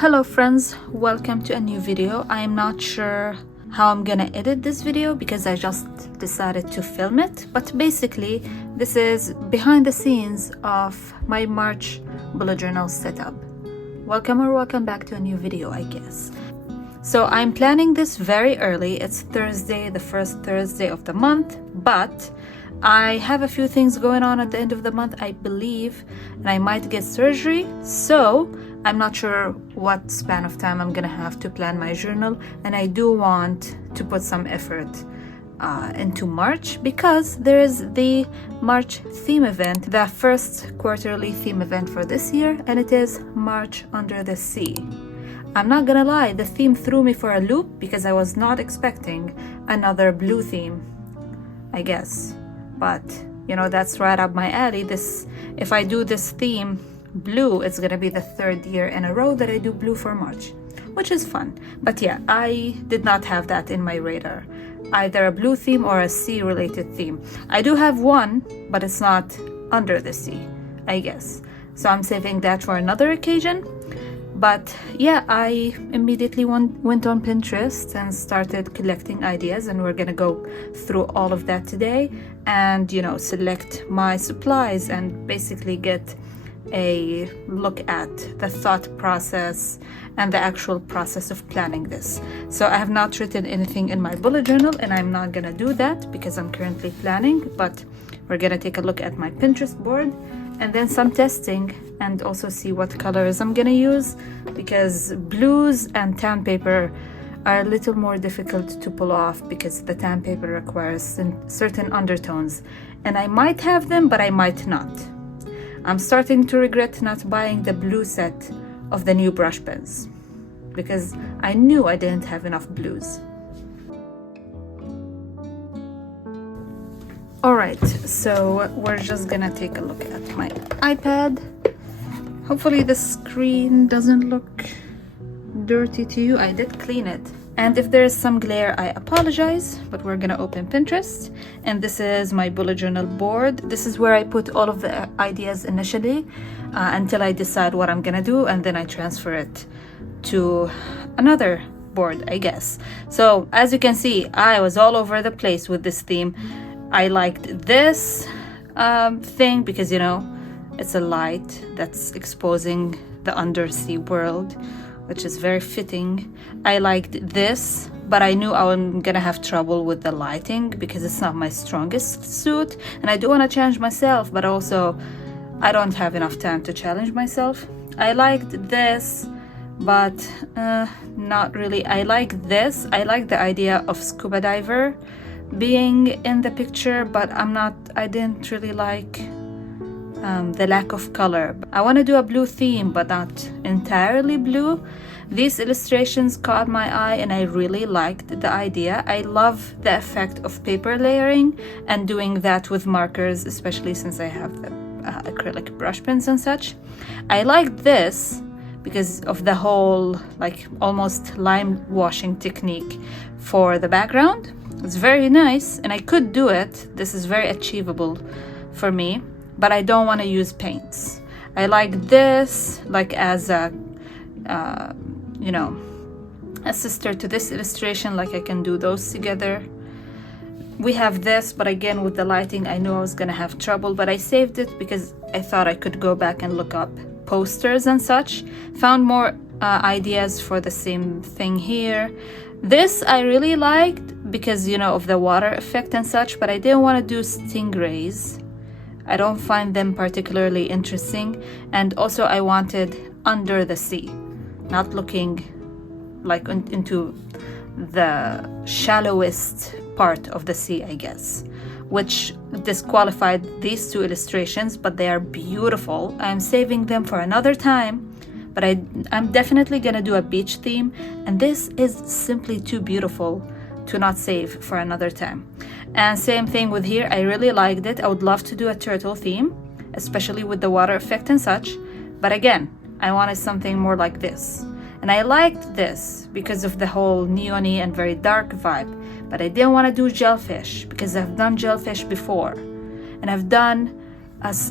Hello friends, welcome to a new video. I am not sure how I'm gonna edit this video because I just decided to film it, but basically this is behind the scenes of my March bullet journal setup. Welcome back to a new video, I guess. So I'm planning this very early. It's Thursday, the first Thursday of the month, but I have a few things going on at the end of the month, I believe, and I might get surgery, so I'm not sure what span of time I'm gonna have to plan my journal, and I do want to put some effort into March because there is the March theme event, the first quarterly theme event for this year, and it is March Under the Sea. I'm not gonna lie, the theme threw me for a loop because I was not expecting another blue theme, I guess. But you know, that's right up my alley. If I do this theme blue, it's gonna be the third year in a row that I do blue for March, which is fun. But yeah, I did not have that in my radar, either a blue theme or a sea related theme. I do have one, but it's not under the sea, I guess, so I'm saving that for another occasion. But yeah, I immediately went on Pinterest and started collecting ideas, and we're gonna go through all of that today and, you know, select my supplies and basically get a look at the thought process and the actual process of planning this. So I have not written anything in my bullet journal, and I'm not gonna do that because I'm currently planning, but we're gonna take a look at my Pinterest board and then some testing and also see what colors I'm gonna use, because blues and tan paper are a little more difficult to pull off because the tan paper requires certain undertones, and I might have them but I might not. I'm starting to regret not buying the blue set of the new brush pens because I knew I didn't have enough blues. Alright, so we're just gonna take a look at my iPad. Hopefully the screen doesn't look dirty to you. I did clean it. And if there is some glare, I apologize, but we're gonna open Pinterest. And this is my bullet journal board. This is where I put all of the ideas initially until I decide what I'm gonna do, and then I transfer it to another board, I guess. So as you can see, I was all over the place with this theme. I liked this thing because, you know, it's a light that's exposing the undersea world, which is very fitting. I liked this, but I knew I'm gonna have trouble with the lighting because it's not my strongest suit, and I do want to challenge myself, but also I don't have enough time to challenge myself. I liked this, but not really. I like this. I like the idea of scuba diver being in the picture, but I didn't really like the lack of color. I want to do a blue theme, but not entirely blue. These illustrations caught my eye and I really liked the idea. I love the effect of paper layering and doing that with markers, especially since I have the acrylic brush pens and such. I liked this because of the whole like almost lime washing technique for the background. It's very nice and I could do it. This is very achievable for me, but I don't want to use paints. I like this like as a you know, a sister to this illustration, like I can do those together. We have this, but again with the lighting I knew I was gonna have trouble, but I saved it because I thought I could go back and look up posters and such. Found more ideas for the same thing here. This I really liked because, you know, of the water effect and such, but I didn't want to do stingrays. I don't find them particularly interesting, and also I wanted under the sea, not looking like into the shallowest part of the sea, I guess, which disqualified these two illustrations, but they are beautiful. I'm saving them for another time, but I'm definitely gonna do a beach theme, and this is simply too beautiful to not save for another time. And same thing with here, I really liked it. I would love to do a turtle theme, especially with the water effect and such, but again, I wanted something more like this. And I liked this because of the whole neon-y and very dark vibe, but I didn't want to do jellyfish because I've done jellyfish before, and I've done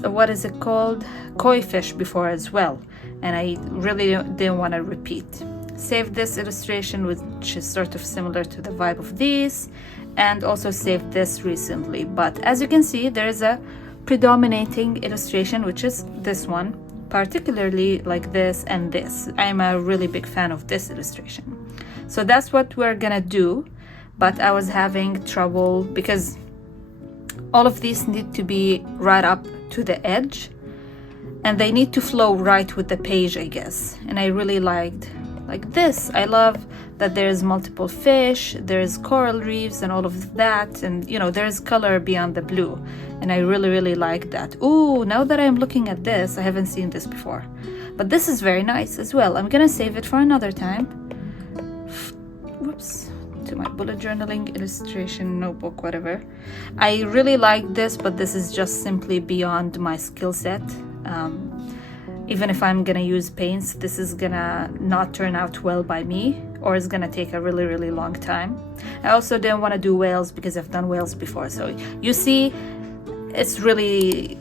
what is it called, koi fish before as well, and I really didn't want to repeat. Saved this illustration, which is sort of similar to the vibe of these, and also saved this recently. But as you can see, there is a predominating illustration, which is this one, particularly like this and this. I'm a really big fan of this illustration. So that's what we're gonna do, but I was having trouble because all of these need to be right up to the edge and they need to flow right with the page, I guess. And I really liked like this. I love that there's multiple fish, there's coral reefs and all of that, and you know, there's color beyond the blue, and I really like that. Ooh, now that I'm looking at this, I haven't seen this before, but this is very nice as well. I'm gonna save it for another time. Whoops, to my bullet journaling illustration notebook, whatever. I really like this, but this is just simply beyond my skill set. Even if I'm gonna use paints, this is gonna not turn out well by me, or it's gonna take a really long time. I also didn't want to do whales because I've done whales before, so you see it's really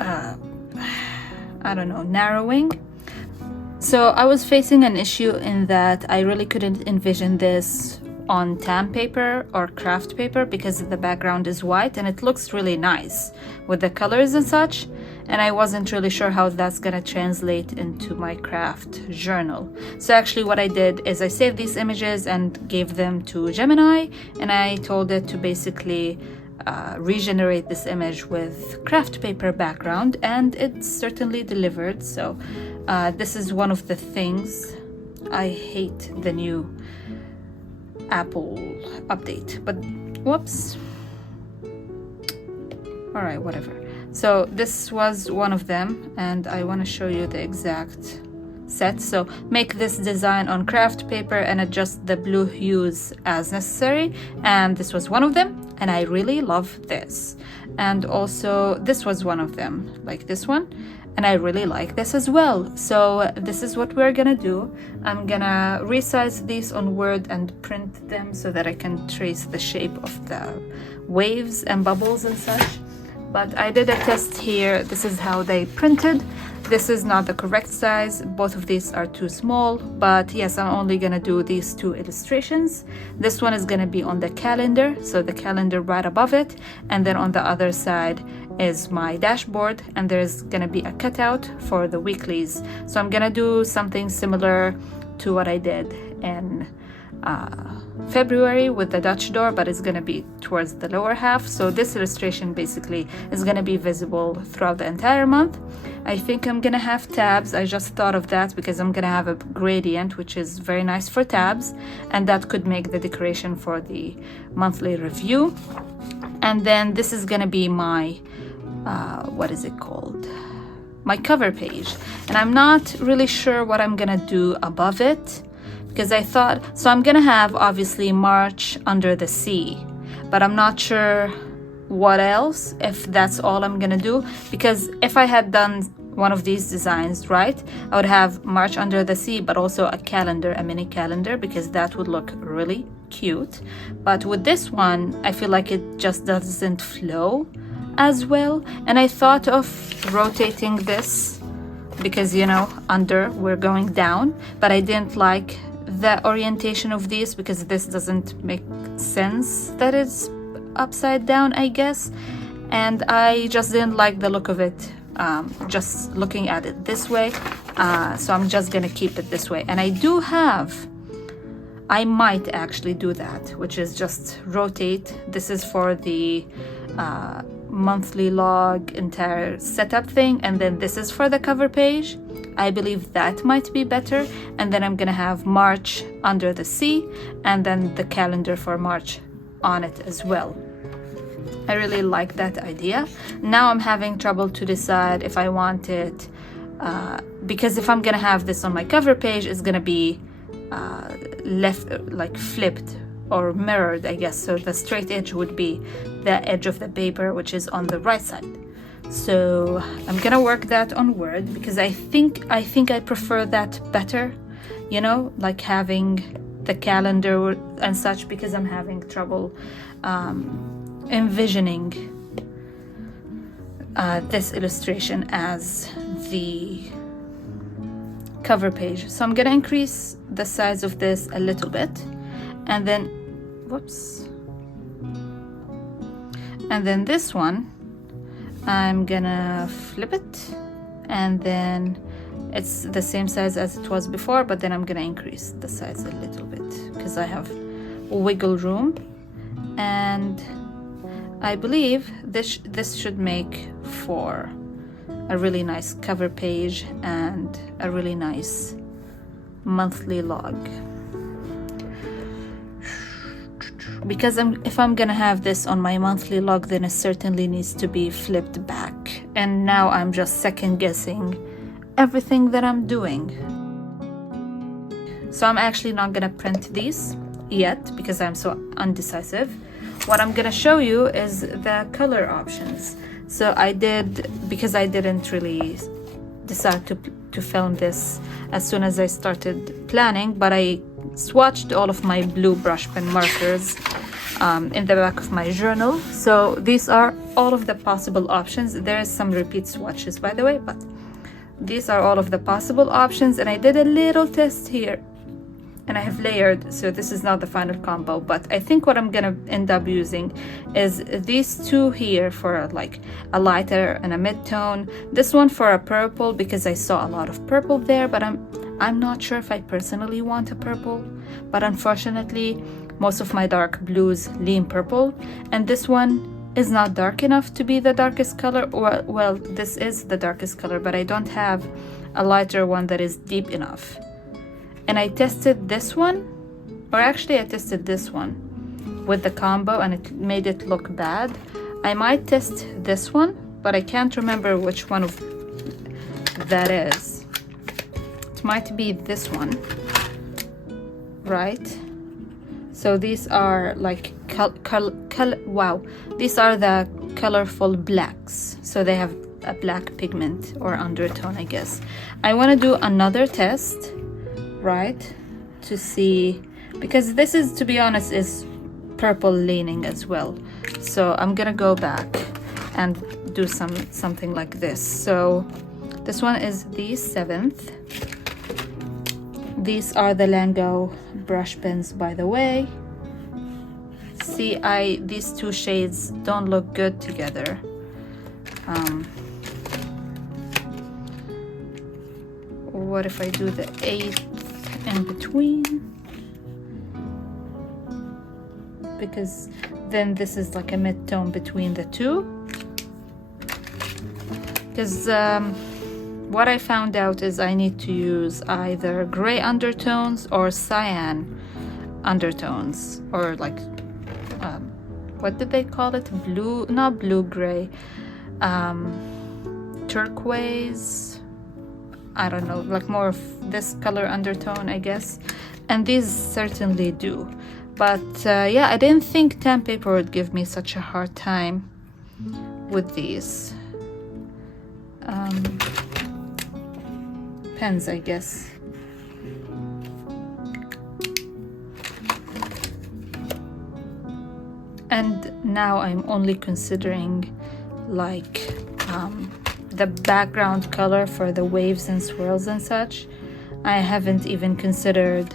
I don't know, narrowing. So I was facing an issue in that I really couldn't envision this on tan paper or craft paper because the background is white and it looks really nice with the colors and such, and I wasn't really sure how that's gonna translate into my craft journal. So actually what I did is I saved these images and gave them to Gemini, and I told it to basically regenerate this image with craft paper background, and it certainly delivered. So this is one of the things. I hate the new Apple update, but whoops. All right, whatever. So this was one of them, and I want to show you the exact set. So make this design on craft paper and adjust the blue hues as necessary, and this was one of them, and I really love this. And also this was one of them, like this one, and I really like this as well. So this is what we're gonna do. I'm gonna resize these on Word and print them so that I can trace the shape of the waves and bubbles and such. But I did a test here. This is how they printed. This is not the correct size. Both of these are too small, but yes, I'm only gonna do these two illustrations. This one is gonna be on the calendar, so the calendar right above it, and then on the other side is my dashboard, and there's gonna be a cutout for the weeklies. So I'm gonna do something similar to what I did in February with the Dutch door, but it's gonna be towards the lower half. So this illustration basically is gonna be visible throughout the entire month. I think I'm gonna have tabs. I just thought of that because I'm gonna have a gradient, which is very nice for tabs, and that could make the decoration for the monthly review. And then this is gonna be my what is it called, my cover page, and I'm not really sure what I'm gonna do above it, because I thought, so I'm gonna have obviously March under the sea, but I'm not sure what else, if that's all I'm gonna do, because if I had done one of these designs right, I would have March under the sea, but also a calendar, a mini calendar, because that would look really cute. But with this one, I feel like it just doesn't flow as well, and I thought of rotating this because, you know, under we're going down, but I didn't like the orientation of these because this doesn't make sense that it's upside down, I guess, and I just didn't like the look of it just looking at it this way. So I'm just gonna keep it this way, and I might actually do that, which is just rotate. This is for the monthly log entire setup thing, and then this is for the cover page. I believe that might be better, and then I'm gonna have March under the sea, and then the calendar for March on it as well. I really like that idea. Now I'm having trouble to decide if I want it, because if I'm gonna have this on my cover page, it's gonna be left, like flipped or mirrored, I guess. So the straight edge would be the edge of the paper, which is on the right side. So I'm gonna work that on Word because I think I prefer that better, you know, like having the calendar and such, because I'm having trouble envisioning this illustration as the cover page. So I'm gonna increase the size of this a little bit, and then whoops, and then this one I'm gonna flip it, and then it's the same size as it was before, but then I'm gonna increase the size a little bit because I have wiggle room, and I believe this should make for a really nice cover page and a really nice monthly log. Because if I'm gonna have this on my monthly log, then it certainly needs to be flipped back. And now I'm just second guessing everything that I'm doing. So I'm actually not gonna print these yet because I'm so undecisive. What I'm gonna show you is the color options. So I did, because I didn't really decide to film this as soon as I started planning, but I swatched all of my blue brush pen markers in the back of my journal. So these are all of the possible options. There is some repeat swatches, by the way, but these are all of the possible options. And I did a little test here, and I have layered, so this is not the final combo, but I think what I'm gonna end up using is these two here for like a lighter and a mid-tone, this one for a purple because I saw a lot of purple there, but I'm not sure if I personally want a purple, but unfortunately most of my dark blues lean purple, and this one is not dark enough to be the darkest color, or well, this is the darkest color, but I don't have a lighter one that is deep enough. And I tested this one, or actually I tested this one with the combo and it made it look bad. I might test this one, but I can't remember which one of that is. It might be this one, right? So these are like wow, these are the colorful blacks. So they have a black pigment or undertone, I guess. I want to do another test, right, to see, because this is, to be honest, is purple leaning as well. So I'm gonna go back and do something like this. So this one is the 7th. These are the Lango brush pens, by the way. See, these two shades don't look good together. What if I do the 8th in between? Because then this is like a mid-tone between the two. Because what I found out is I need to use either gray undertones or cyan undertones, or like what did they call it? Blue, not blue gray, turquoise, I don't know, like more of this color undertone, I guess. And these certainly do. But yeah, I didn't think tan paper would give me such a hard time with these pens, I guess. And now I'm only considering like the background color for the waves and swirls and such. I haven't even considered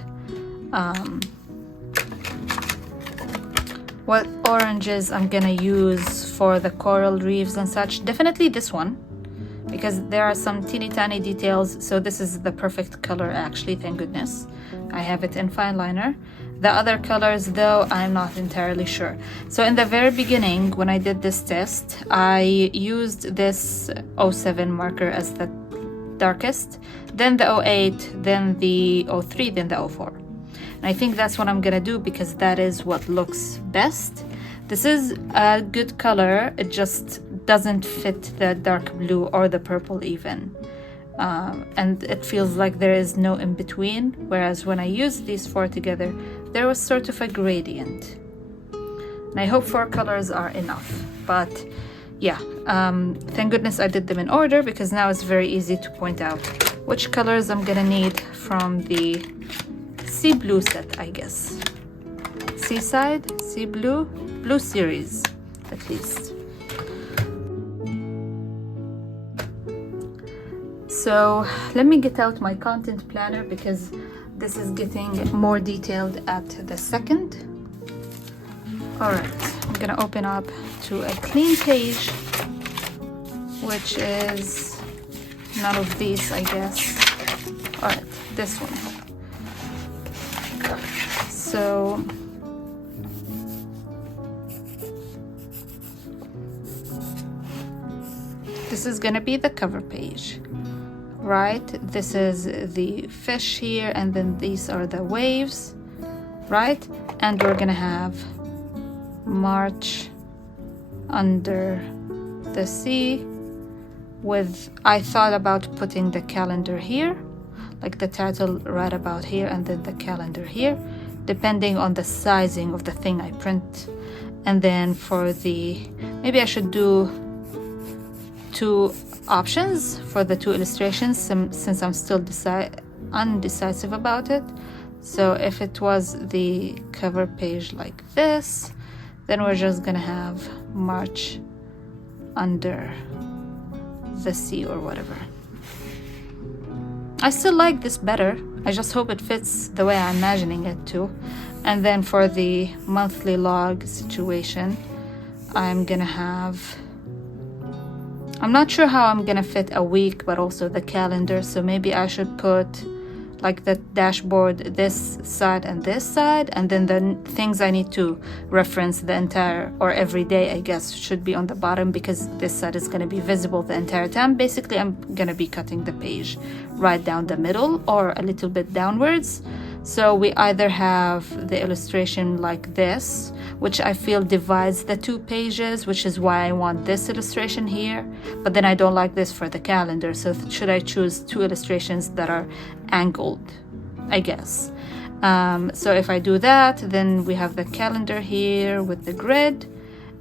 what oranges I'm gonna use for the coral reefs and such. Definitely this one, because there are some teeny tiny details. So this is the perfect color, actually, thank goodness. I have it in fine liner. The other colors, though, I'm not entirely sure. So in the very beginning, when I did this test, I used this 07 marker as the darkest, then the 08, then the 03, then the 04. And I think that's what I'm gonna do because that is what looks best. This is a good color, it just doesn't fit the dark blue or the purple even. And it feels like there is no in between, whereas when I used these four together, there was sort of a gradient. And I hope 4 colors are enough, but yeah, thank goodness I did them in order, because now it's very easy to point out which colors I'm gonna need from the Sea Blue set, I guess. Seaside, Sea Blue, Blue series, at least. So let me get out my content planner because this is getting more detailed at the second. All right, I'm gonna open up to a clean page, which is none of these, I guess. All right, this one. So this is gonna be the cover page, right? This is the fish here, and then these are the waves, right? And we're gonna have March under the sea with, I thought about putting the calendar here, like the title right about here, and then the calendar here, depending on the sizing of the thing I print. And then for the, maybe I should do 2 options for the 2 illustrations since I'm still undecisive about it. So if it was the cover page like this, then we're just gonna have March under the sea or whatever. I still like this better. I just hope it fits the way I'm imagining it to. And then for the monthly log situation, I'm gonna have, I'm not sure how I'm gonna fit a week, but also the calendar. So maybe I should put like the dashboard this side and this side, and then the things I need to reference the entire or every day, I guess, should be on the bottom because this side is gonna be visible the entire time. Basically, I'm gonna be cutting the page right down the middle or a little bit downwards. So we either have the illustration like this, which I feel divides the 2 pages, which is why I want this illustration here, but then I don't like this for the calendar. So should I choose 2 illustrations that are angled, I guess. So if I do that, then we have the calendar here with the grid,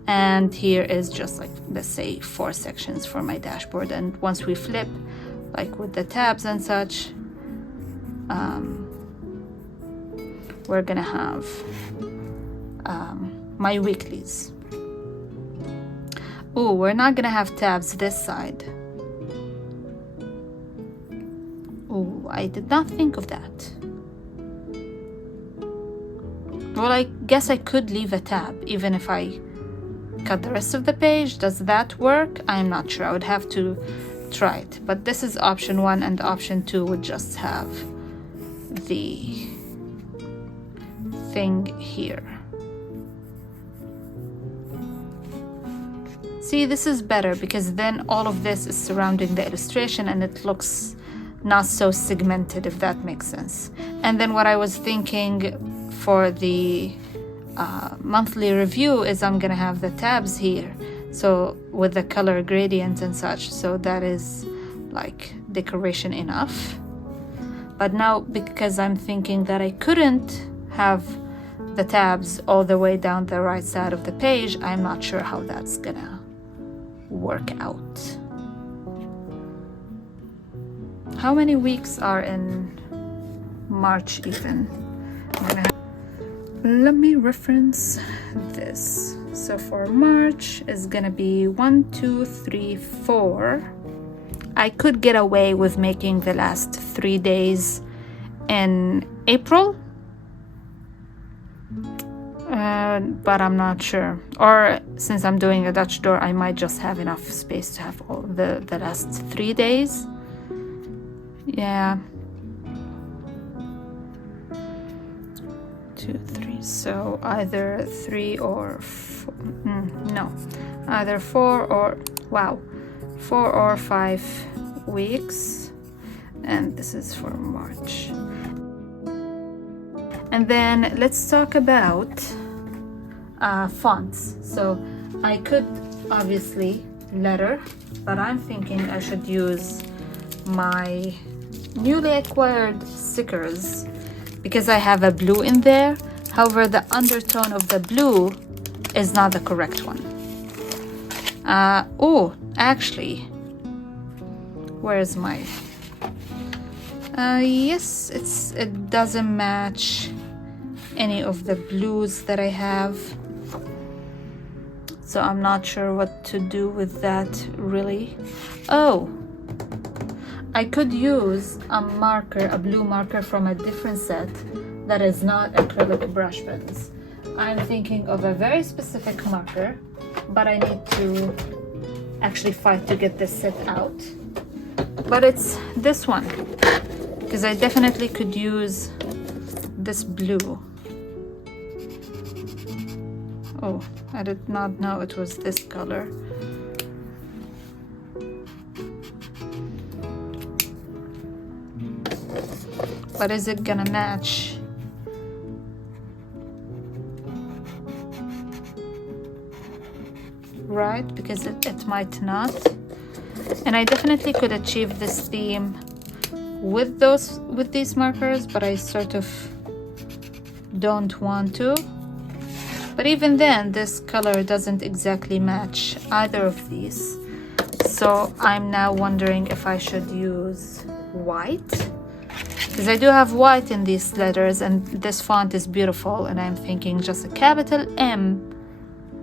and here is just like, let's say 4 sections for my dashboard. And once we flip, like with the tabs and such, we're gonna have my weeklies. Oh, we're not gonna have tabs this side. Oh, I did not think of that. Well, I guess I could leave a tab even if I cut the rest of the page. Does that work? I'm not sure. I would have to try it. But this is option 1, and option 2 would just have the thing here. See, this is better because then all of this is surrounding the illustration and it looks not so segmented, if that makes sense. And then what I was thinking for the monthly review is I'm gonna have the tabs here, so with the color gradient and such, so that is like decoration enough. But now, because I'm thinking that I couldn't have the tabs all the way down the right side of the page, I'm not sure how that's gonna work out. How many weeks are in March even? Let me reference this. So for March is gonna be 1, 2, 3, 4. I could get away with making the last 3 days in April, but I'm not sure. Or since I'm doing a Dutch door, I might just have enough space to have all the last 3 days. Yeah. 2, 3. So either 3 or 4. No, either 4 or 4 or 5 weeks. And this is for March. And then let's talk about fonts. So I could obviously letter, but I'm thinking I should use my newly acquired stickers because I have a blue in there. However, the undertone of the blue is not the correct one. Oh, actually, where's my... yes, it doesn't match any of the blues that I have. So I'm not sure what to do with that really. Oh, I could use a marker, a blue marker from a different set that is not acrylic brush pens. I'm thinking of a very specific marker, but I need to actually fight to get this set out. But it's this one, because I definitely could use this blue. Oh, I did not know it was this color. But is it gonna match? Right, because it might not. And I definitely could achieve this theme with these markers, but I sort of don't want to. But even then, this color doesn't exactly match either of these. So I'm now wondering if I should use white, because I do have white in these letters and this font is beautiful, and I'm thinking just a capital M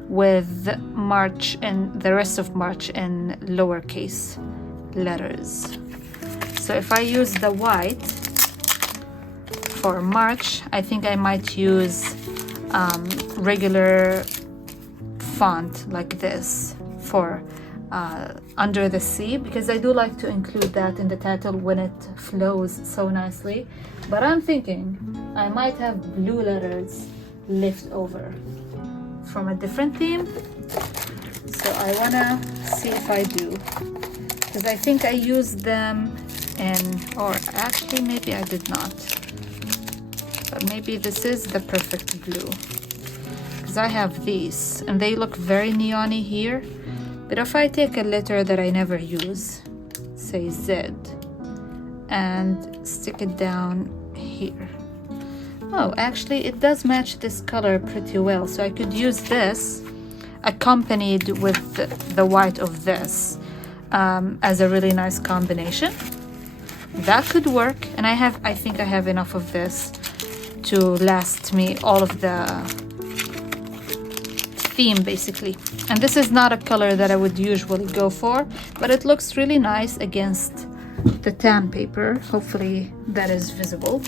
with March and the rest of March in lowercase letters. So if I use the white for March, I think I might use regular font like this for under the sea, because I do like to include that in the title when it flows so nicely. But I'm thinking I might have blue letters left over from a different theme, so I wanna see if I do, because I think I used them in, or actually maybe I did not, but maybe this is the perfect blue, because I have these and they look very neon-y here. But if I take a letter that I never use, say Z, and stick it down here. Oh, actually it does match this color pretty well, so I could use this accompanied with the white of this as a really nice combination. That could work, and I think I have enough of this to last me all of the theme basically. And this is not a color that I would usually go for, but it looks really nice against the tan paper. Hopefully that is visible.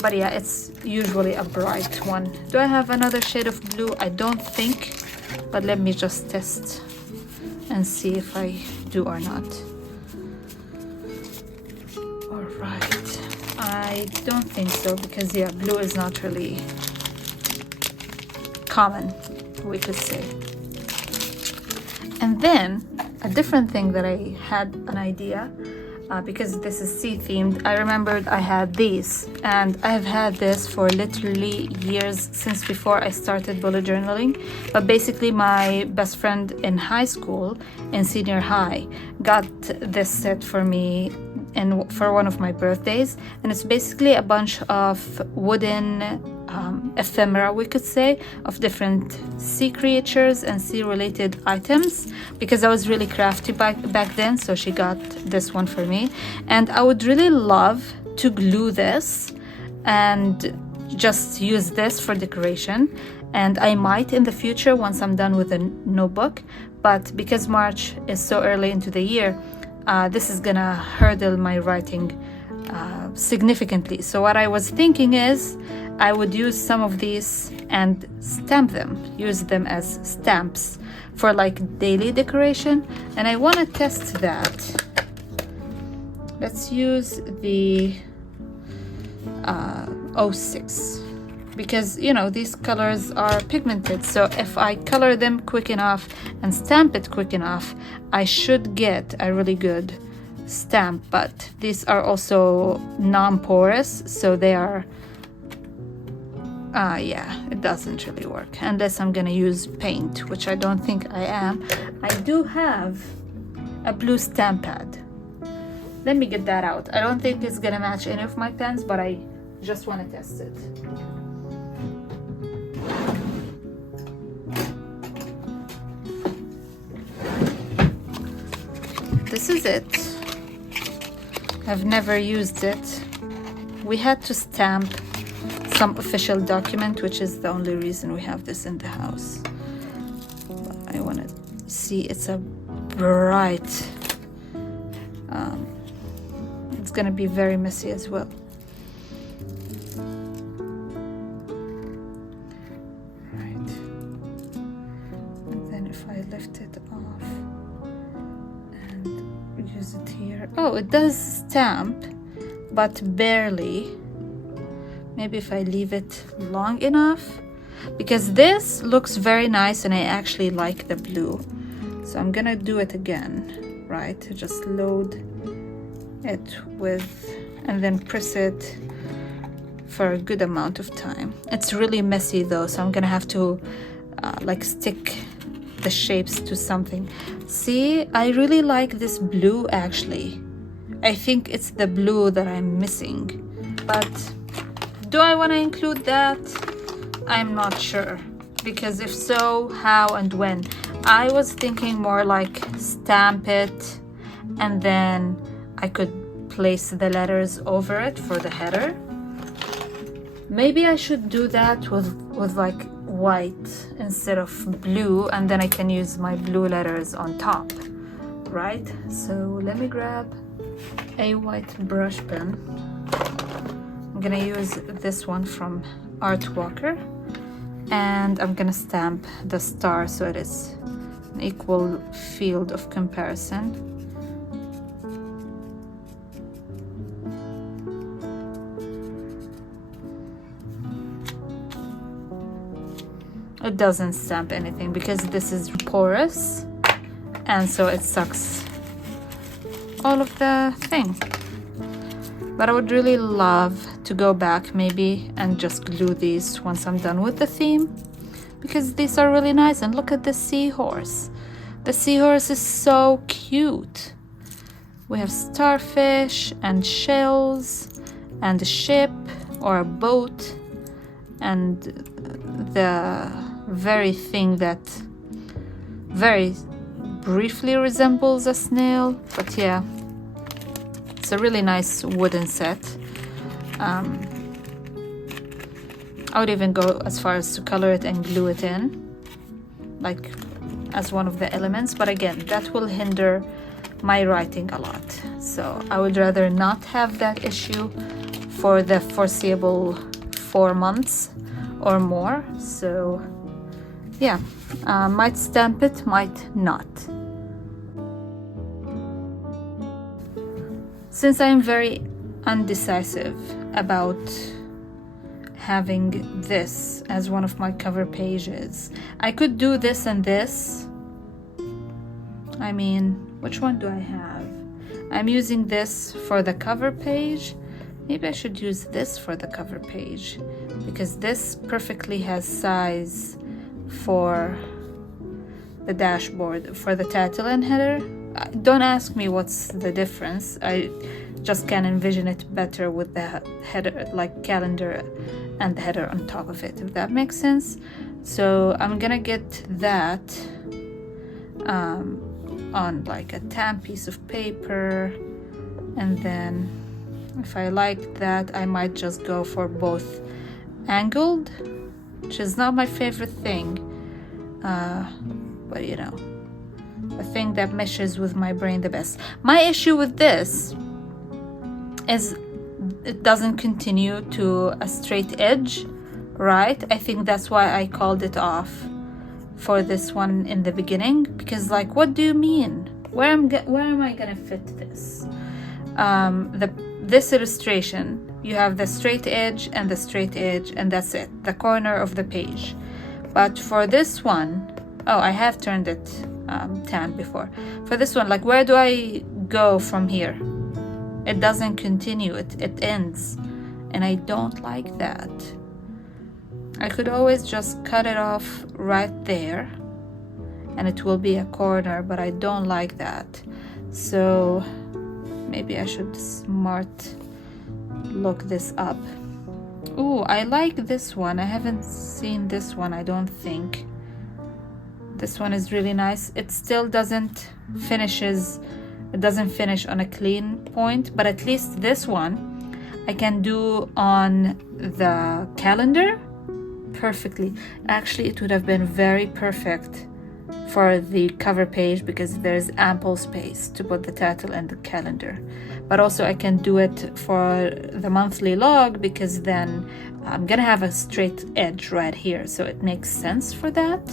But yeah, it's usually a bright one. Do I have another shade of blue? I don't think, but let me just test and see if I do or not. All right, I don't think so, because yeah, blue is not really common, we could say. And then a different thing that I had an idea, because this is sea themed, I remembered I had these, and I have had this for literally years, since before I started bullet journaling. But basically my best friend in high school, in senior high, got this set for me for one of my birthdays, and it's basically a bunch of wooden ephemera, we could say, of different sea creatures and sea related items, because I was really crafty back then, so she got this one for me. And I would really love to glue this and just use this for decoration, and I might in the future once I'm done with the notebook. But because March is so early into the year, this is gonna hurdle my writing significantly. So what I was thinking is I would use some of these and stamp them, use them as stamps for like daily decoration, and I want to test that. Let's use the 06, because you know these colors are pigmented, so if I color them quick enough and stamp it quick enough, I should get a really good stamp. But these are also non-porous, so they are yeah, it doesn't really work unless I'm gonna use paint, which I don't think I am. I do have a blue stamp pad. Let me get that out. I don't think it's gonna match any of my pens, but I just want to test it. This is it. I've never used it. We had to stamp some official document, which is the only reason we have this in the house. But I want to see, it's a bright it's gonna be very messy as well. Right. And then if I lift it off and use it here. Oh, it does stamp, but barely. Maybe if I leave it long enough, because this looks very nice and I actually like the blue. So I'm gonna do it again, right? Just load it with, and then press it for a good amount of time. It's really messy though, so I'm gonna have to like stick the shapes to something. See, I really like this blue actually. I think it's the blue that I'm missing, but do I want to include that? I'm not sure, because if so, how and when? I was thinking more like stamp it and then I could place the letters over it for the header. Maybe I should do that with like white instead of blue, and then I can use my blue letters on top, right? So let me grab a white brush pen. I'm gonna use this one from Art Walker, and I'm gonna stamp the star so it is an equal field of comparison. It doesn't stamp anything because this is porous, and so it sucks all of the thing. But I would really love to go back maybe and just glue these once I'm done with the theme, because these are really nice. And look at the seahorse. The seahorse is so cute. We have starfish and shells and a ship or a boat and the very thing that very briefly resembles a snail, but yeah. It's a really nice wooden set. I would even go as far as to color it and glue it in, like as one of the elements, but again, that will hinder my writing a lot. So I would rather not have that issue for the foreseeable 4 months or more. So yeah, might stamp it, might not. Since I'm very undecisive about having this as one of my cover pages, I could do this and this. I mean, which one do I have? I'm using this for the cover page. Maybe I should use this for the cover page, because this perfectly has size for the dashboard, for the title and header. Don't ask me what's the difference. I just can envision it better with the header, like calendar and the header on top of it, if that makes sense. So I'm gonna get that on like a tan piece of paper, and then if I like that, I might just go for both angled, which is not my favorite thing, but you know, the thing that meshes with my brain the best. My issue with this is it doesn't continue to a straight edge, right? I think that's why I called it off for this one in the beginning, because like, what do you mean? Where am I gonna fit this? This illustration, you have the straight edge and the straight edge, and that's it, the corner of the page. But for this one, oh, I have turned it tan before. For this one, like, where do I go from here? It doesn't continue, it ends, and I don't like that. I could always just cut it off right there and it will be a corner, but I don't like that. So maybe I should smart look this up. Ooh, I like this one. I haven't seen this one, I don't think. This one is really nice. It still doesn't finish on a clean point, but at least this one I can do on the calendar perfectly. Actually, it would have been very perfect for the cover page because there's ample space to put the title and the calendar. But also I can do it for the monthly log because then I'm gonna have a straight edge right here, so it makes sense for that.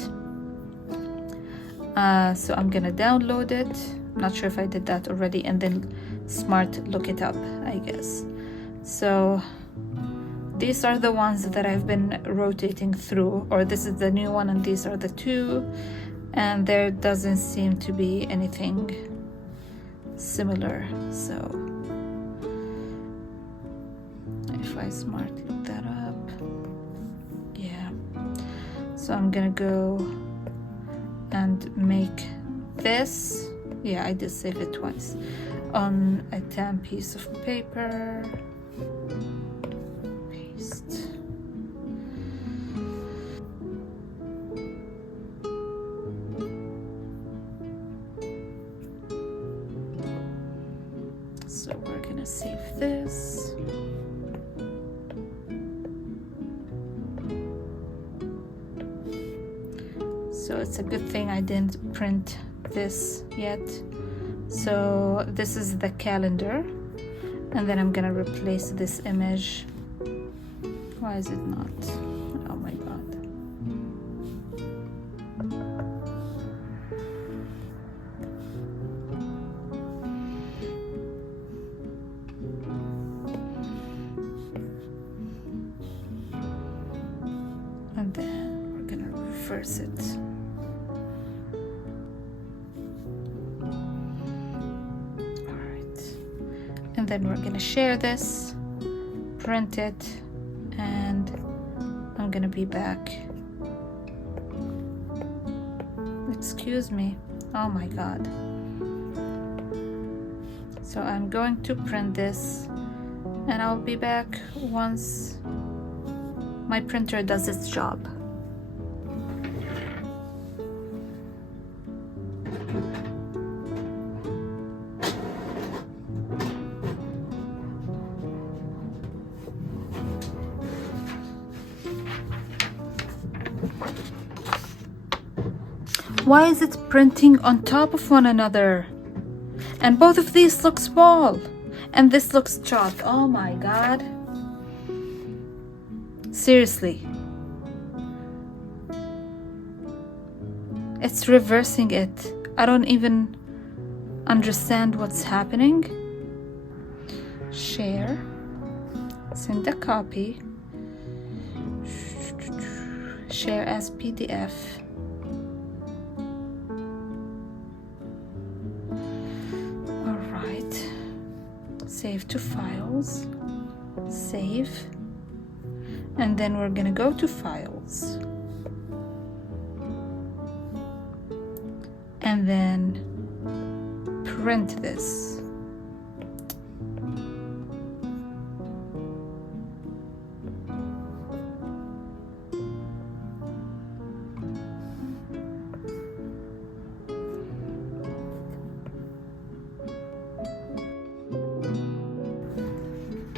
So I'm gonna download it. I'm not sure if I did that already, and then smart look it up, I guess. So these are the ones that I've been rotating through, or this is the new one and these are the two, and there doesn't seem to be anything similar. So if I smart look that up, yeah. So I'm gonna go and make this, yeah, I did save it twice, on a tan piece of paper. Paste. So we're gonna save this. So it's a good thing I didn't print this yet. So this is the calendar, and then I'm gonna replace this image. Why is it not? Oh my god. And then we're gonna reverse it. And then we're gonna share this, print it, and I'm gonna be back. Excuse me. Oh my god. So I'm going to print this, and I'll be back once my printer does its job. Why is it printing on top of one another? And both of these look small, and this looks chalk. Oh my god. Seriously. It's reversing it. I don't even understand what's happening. Share. Send a copy. Share as PDF. Save to files, save, and then we're gonna go to files, and then print this.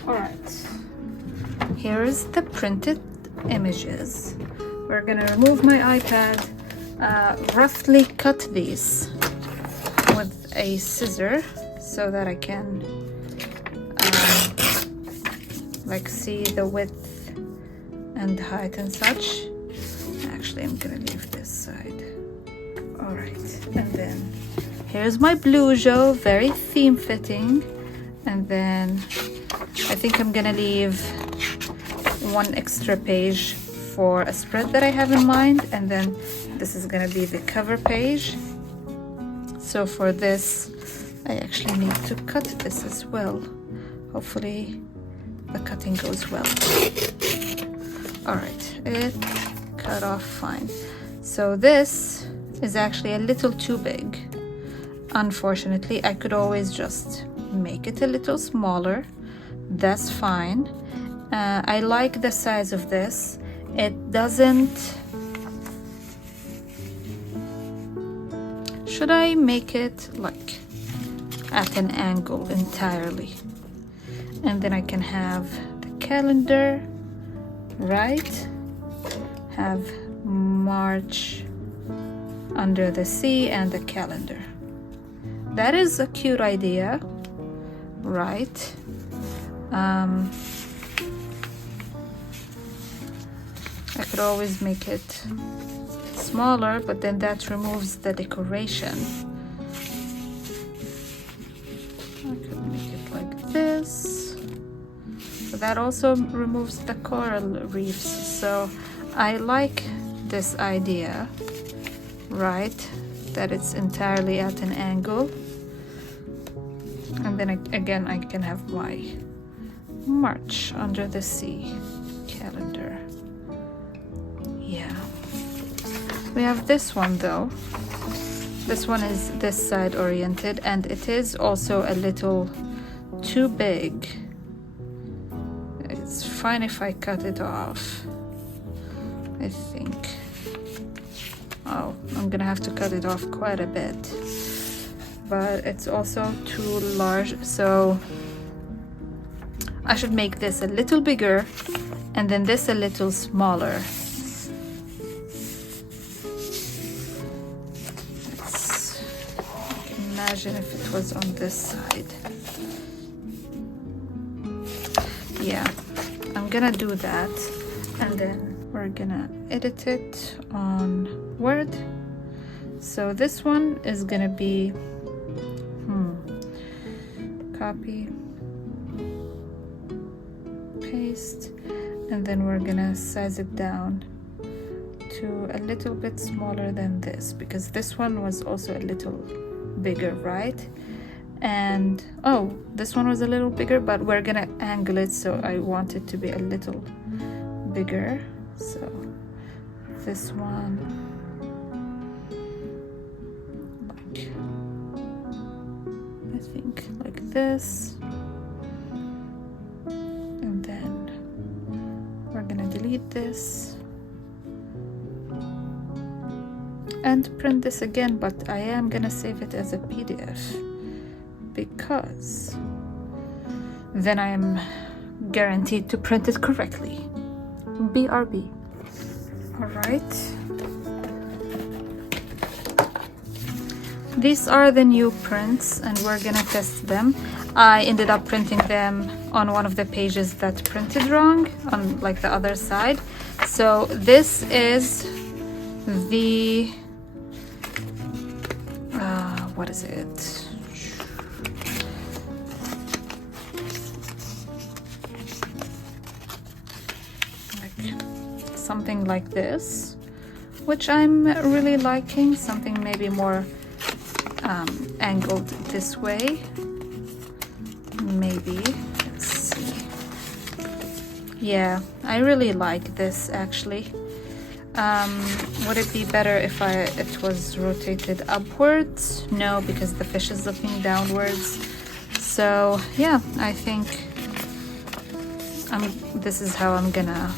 Alright, here's the printed images. We're gonna remove my iPad, roughly cut these with a scissor so that I can like see the width and height and such. Actually, I'm gonna leave this side. Alright, and then here's my BuJo, very theme fitting, and then I think I'm gonna leave one extra page for a spread that I have in mind, and then this is gonna be the cover page. So for this, I actually need to cut this as well. Hopefully the cutting goes well. Alright, it cut off fine. So this is actually a little too big. Unfortunately, I could always just make it a little smaller. That's fine. I like the size of this. It doesn't... Should I make it like at an angle entirely? And then I can have the calendar, right? Have March. under the sea and the calendar. That is a cute idea, right? I could always make it smaller, but then that removes the decoration. I could make it like this. But that also removes the coral reefs. So I like this idea, right? That it's entirely at an angle. And then again, I can have my March under the sea calendar. Yeah. We have this one though. This one is this side oriented, and it is also a little too big. It's fine if I cut it off, I think. Oh, I'm gonna have to cut it off quite a bit. But it's also too large, so I should make this a little bigger and then this a little smaller. Let's imagine if it was on this side. Yeah, I'm gonna do that, and then we're gonna edit it on Word. So this one is gonna be copy, paste, and then we're gonna size it down to a little bit smaller than this, because this one was also a little bigger, right? And oh, this one was a little bigger, but we're gonna angle it, so I want it to be a little bigger. So this one, like, I think like this, and then we're gonna delete this and print this again, but I am gonna save it as a PDF, because then I am guaranteed to print it correctly. BRB. All right. These are the new prints, and we're gonna test them. I ended up printing them on one of the pages that printed wrong, on like the other side. So this is the what is it? Something like this, which I'm really liking. Something maybe more angled this way, maybe. Let's see. Yeah, I really like this actually. Would it be better if it was rotated upwards? No, because the fish is looking downwards. So yeah, I think this is how I'm gonna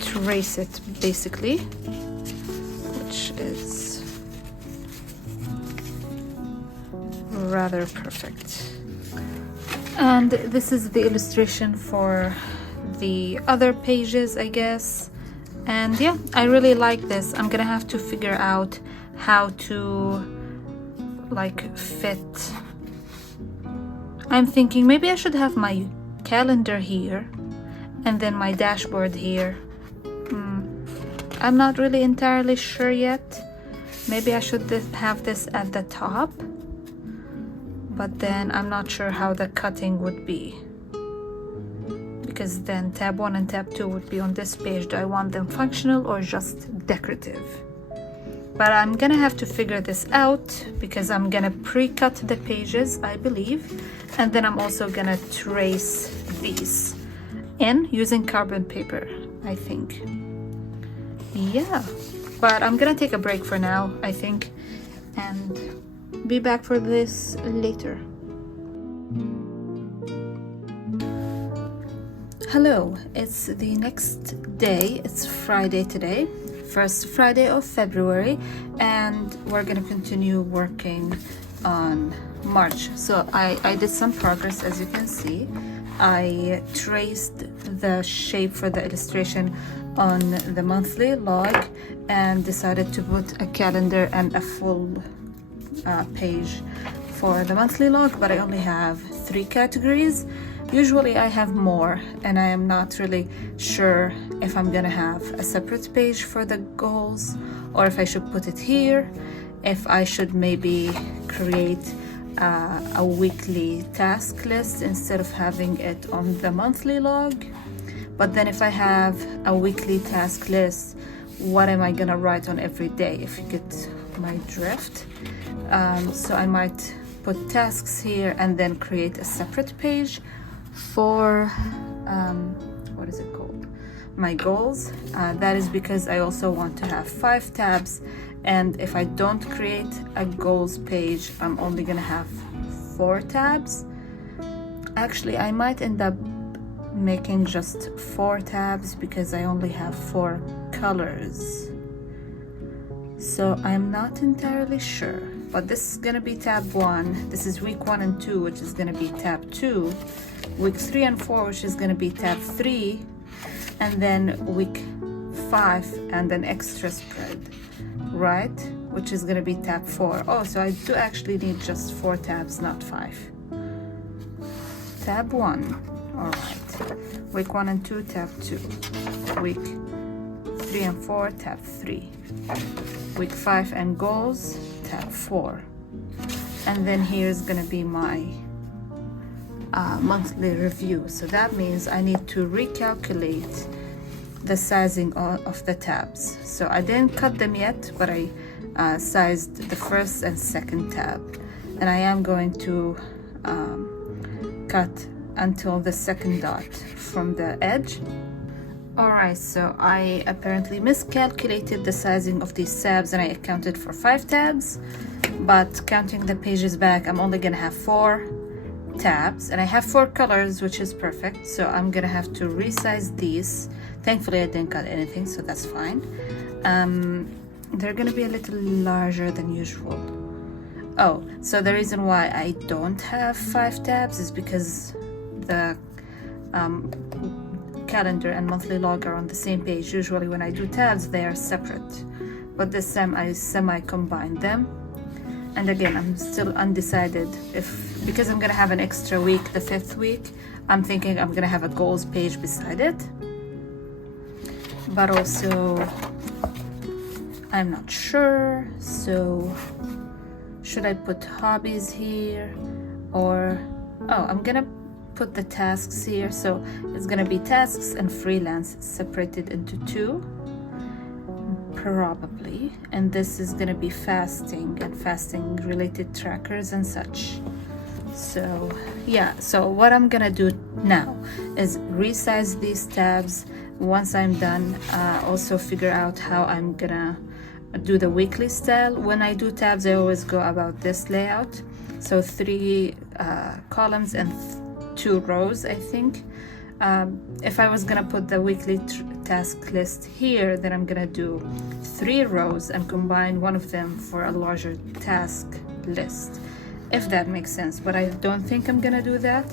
trace it, basically, which is rather perfect. And this is the illustration for the other pages, I guess. And yeah, I really like this. I'm gonna have to figure out how to like fit. I'm thinking maybe I should have my calendar here and then my dashboard here. I'm not really entirely sure yet. Maybe I should have this at the top, but then I'm not sure how the cutting would be, because then tab 1 and tab 2 would be on this page. Do I want them functional or just decorative? But I'm gonna have to figure this out, because I'm gonna pre-cut the pages, I believe, and then I'm also gonna trace these in using carbon paper, I think. Yeah, but I'm gonna take a break for now, I think, and be back for this later. Hello, it's the next day. It's Friday today, first Friday of February, and we're gonna continue working on March. So I did some progress, as you can see. I traced the shape for the illustration on the monthly log and decided to put a calendar and a full page for the monthly log, but I only have 3 categories. Usually I have more, and I am not really sure if I'm gonna have a separate page for the goals or if I should put it here, if I should maybe create a weekly task list instead of having it on the monthly log. But then if I have a weekly task list, what am I gonna write on every day, if you get my drift? So I might put tasks here and then create a separate page for what is it called, my goals. That is because I also want to have 5 tabs, and if I don't create a goals page, I'm only gonna have 4 tabs. Actually, I might end up making just 4 tabs because I only have 4 colors, so I'm not entirely sure. But this is gonna be tab 1, this is week 1 and 2, which is gonna be tab 2, week 3 and 4, which is gonna be tab 3, and then week 5 and an extra spread, right, which is gonna be tab 4. Oh, so I do actually need just 4 tabs, not 5. Tab 1, all right, week 1 and 2, tab 2, week 3 and 4, tab 3, week 5 and goals, tab 4, and then here's gonna be my monthly review. So that means I need to recalculate the sizing of the tabs. So I didn't cut them yet, but I sized the first and second tab, and I am going to cut until the second dot from the edge. Alright, so I apparently miscalculated the sizing of these tabs and I accounted for 5 tabs, but counting the pages back, I'm only gonna have 4 tabs, and I have 4 colors, which is perfect. So I'm gonna have to resize these. Thankfully I didn't cut anything, so that's fine. They're gonna be a little larger than usual. Oh, so the reason why I don't have 5 tabs is because the calendar and monthly log are on the same page. Usually when I do tabs, they are separate, but this time I semi-combined them. And again, I'm still undecided because I'm gonna have an extra week, the 5th week, I'm thinking I'm gonna have a goals page beside it, but also I'm not sure. So should I put hobbies here, or I'm gonna put the tasks here. So it's gonna be tasks and freelance separated into 2 probably, and this is gonna be fasting and fasting related trackers and such. So yeah, so what I'm gonna do now is resize these tabs. Once I'm done, also figure out how I'm gonna do the weekly style. When I do tabs, I always go about this layout, so 3 columns and 2 rows, I think. If I was gonna put the weekly task list here, then I'm gonna do 3 rows and combine one of them for a larger task list, if that makes sense, but I don't think I'm gonna do that.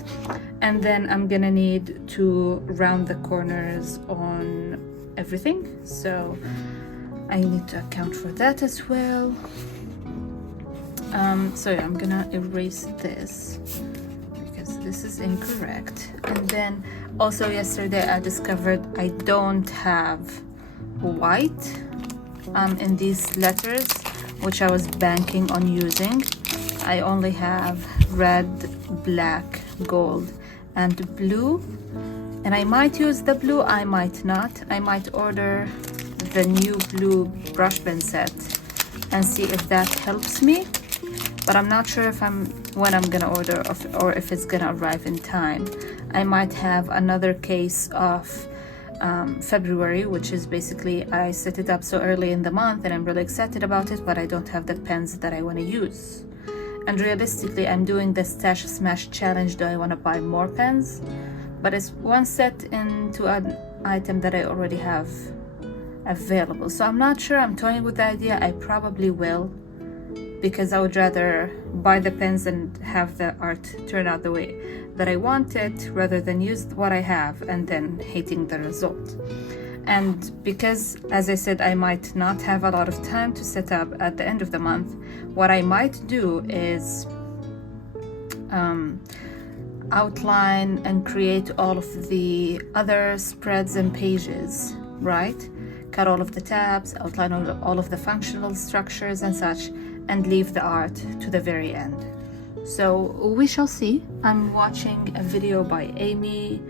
And then I'm gonna need to round the corners on everything, so I need to account for that as well. So yeah, I'm gonna erase this because this is incorrect. And then also yesterday I discovered I don't have white in these letters, which I was banking on using. I only have red, black, gold, and blue, and I might use the blue, I might not. I might order the new blue brush pen set and see if that helps me, but I'm not sure if when I'm gonna order or if it's gonna arrive in time. I might have another case of February, which is basically I set it up so early in the month and I'm really excited about it, but I don't have the pens that I want to use. And realistically, I'm doing the Stash Smash challenge. Do I want to buy more pens? But it's one set into an item that I already have available, so I'm not sure. I'm toying with the idea. I probably will because I would rather buy the pens and have the art turn out the way that I want it, rather than use what I have and then hating the result. And because, as I said, I might not have a lot of time to set up at the end of the month, what I might do is outline and create all of the other spreads and pages, right? Cut all of the tabs, outline all of the functional structures and such, and leave the art to the very end. So we shall see. I'm watching a video by Amy,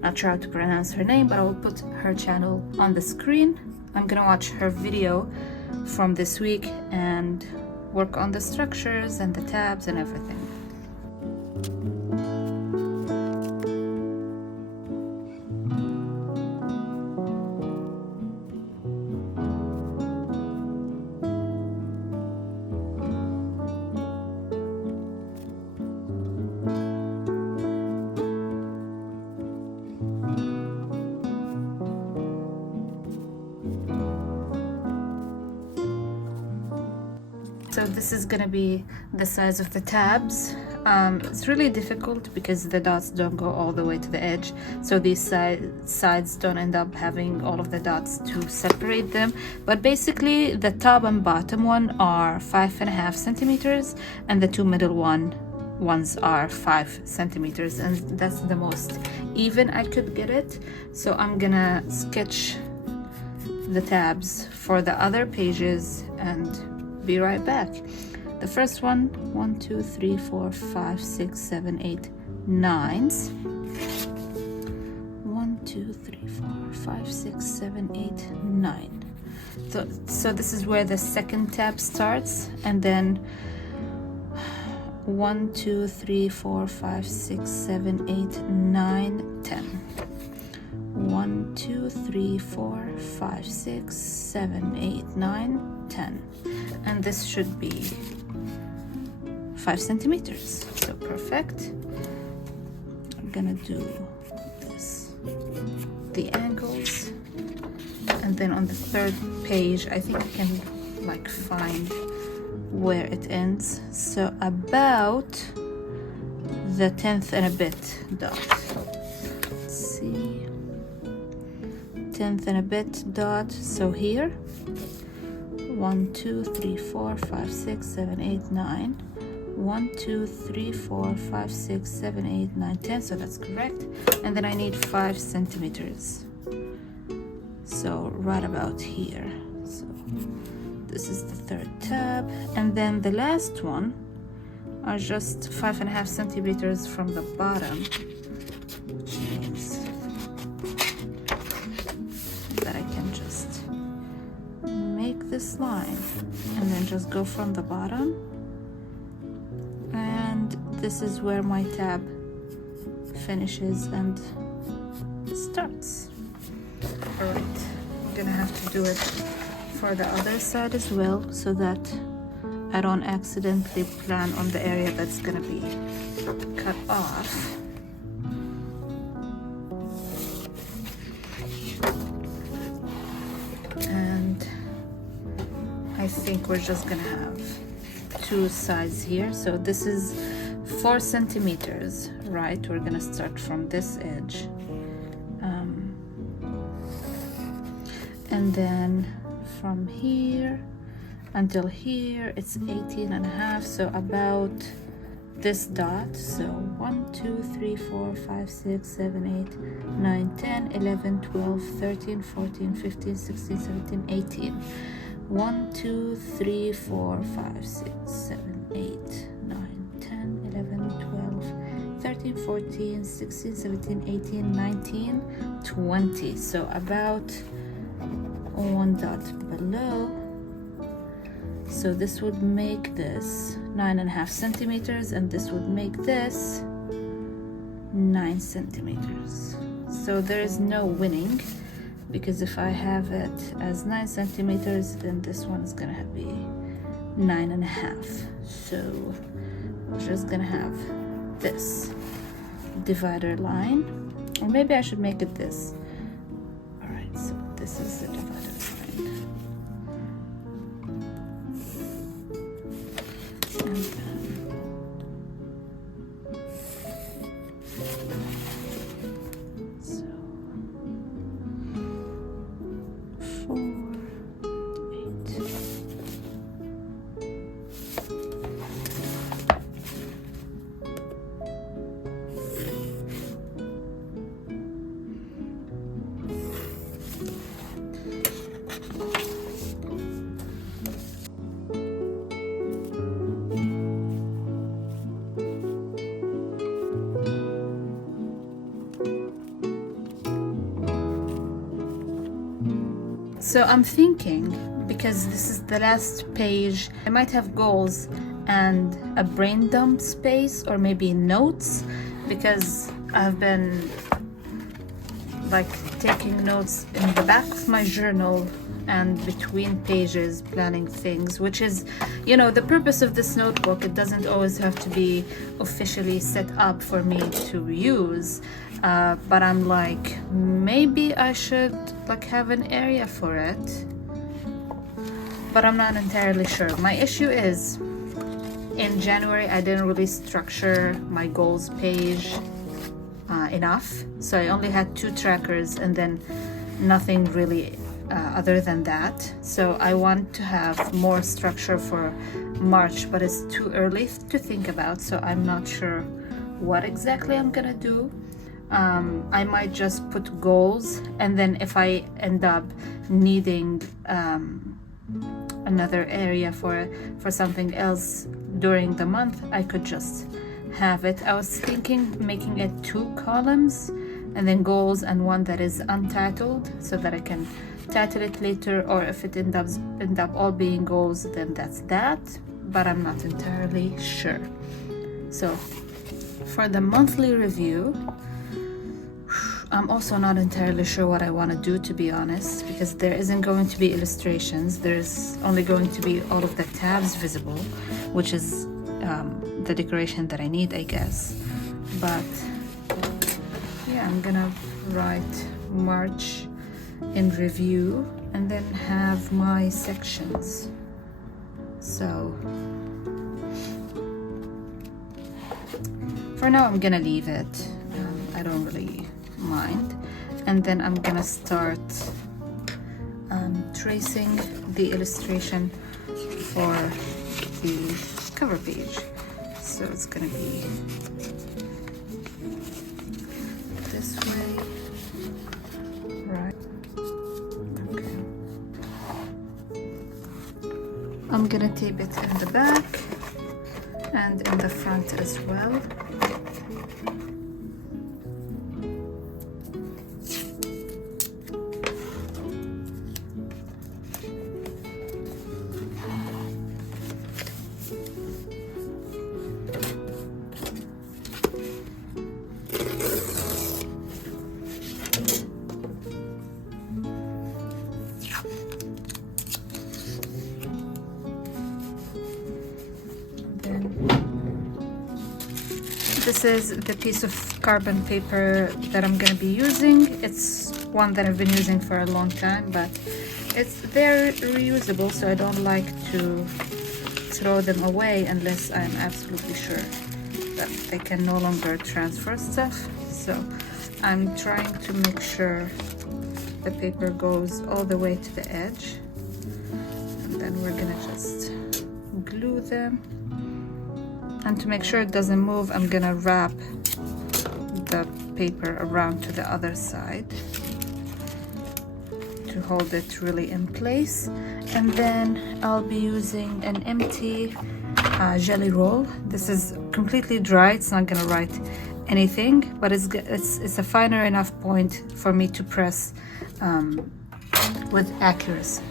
not sure how to pronounce her name, but I will put her channel on the screen. I'm gonna watch her video from this week and work on the structures and the tabs and everything. So this is gonna be the size of the tabs. It's really difficult because the dots don't go all the way to the edge, so these sides don't end up having all of the dots to separate them. But basically the top and bottom one are 5.5 centimeters, and the two middle ones are 5 centimeters, and that's the most even I could get it. So I'm gonna sketch the tabs for the other pages and be right back. The first one, 1, 2, 3, 4, 5, 6, 7, 8, 9s. 1, 2, 3, 4, 5, 6, 7, 8, 9. So this is where the second tab starts, and then 1, 2, 3, 4, 5, 6, 7, 8, 9, 10. 1, 2, 3, 4, 5, 6, 7, 8, 9, 10. And this should be 5 centimeters. So perfect. I'm gonna do this, the angles, and then on the third page I think I can like find where it ends. So about the 10th and a bit dot. Let's see, 10th and a bit dot. So here, 1, 2, 3, 4, 5, 6, 7, 8, 9. 1, 2, 3, 4, 5, 6, 7, 8, 9, 10. So that's correct. And then I need 5 centimeters. So right about here. So this is the third tab. And then the last one are just 5.5 centimeters from the bottom, which means that I can just make this line and then just go from the bottom, and this is where my tab finishes and starts. All right, I'm gonna have to do it for the other side as well, so that I don't accidentally plan on the area that's gonna be cut off. And I think we're just gonna have 2 sides here. So this is 4 centimeters, right? We're gonna start from this edge. And then from here until here it's 18.5, so about this dot. So 1, 2, 3, 4, 5, 6, 7, 8, 9, 10, 11, 12, 13, 14, 15, 16, 17, 18. 1, 2, 3, 4, 5, 6, 7, 8, 9, 10, 11, 12, 13, 14, 16, 17, 18, 19, 20. So about 1 dot below. So this would make this 9.5 centimeters, and this would make this 9 centimeters. So there is no winning, because if I have it as 9 centimeters, then this one is gonna be 9.5. So we're just gonna have this divider line, or maybe I should make it this. All right, so this is the divider line. So I'm thinking, because this is the last page, I might have goals and a brain dump space, or maybe notes, because I've been like taking notes in the back of my journal and between pages, planning things, which is, you know, the purpose of this notebook. It doesn't always have to be officially set up for me to use, but I'm like, maybe I should like have an area for it, but I'm not entirely sure. My issue is, in January I didn't really structure my goals page enough, so I only had 2 trackers and then nothing really other than that. So I want to have more structure for March, but it's too early to think about, so I'm not sure what exactly I'm gonna do. I might just put goals, and then if I end up needing another area for something else during the month, I could just have it. I was thinking making it 2 columns, and then goals and one that is untitled, so that I can title it later, or if it end up all being goals, then that's that, but I'm not entirely sure. So for the monthly review, I'm also not entirely sure what I want to do, to be honest, because there isn't going to be illustrations. There's only going to be all of the tabs visible, which is the decoration that I need, I guess. But yeah, I'm gonna write March in review and then have my sections. So for now I'm gonna leave it. I don't really mind, and then I'm gonna start tracing the illustration for the cover page. So it's gonna be this way, right? Okay. I'm gonna tape it in the back and in the front as well. This is the piece of carbon paper that I'm going to be using. It's one that I've been using for a long time, but they're reusable, so I don't like to throw them away unless I'm absolutely sure that they can no longer transfer stuff. So I'm trying to make sure the paper goes all the way to the edge, and then we're gonna just glue them. And to make sure it doesn't move, I'm gonna wrap the paper around to the other side to hold it really in place. And then I'll be using an empty jelly roll. This is completely dry, it's not gonna write anything, but it's a finer enough point for me to press with accuracy.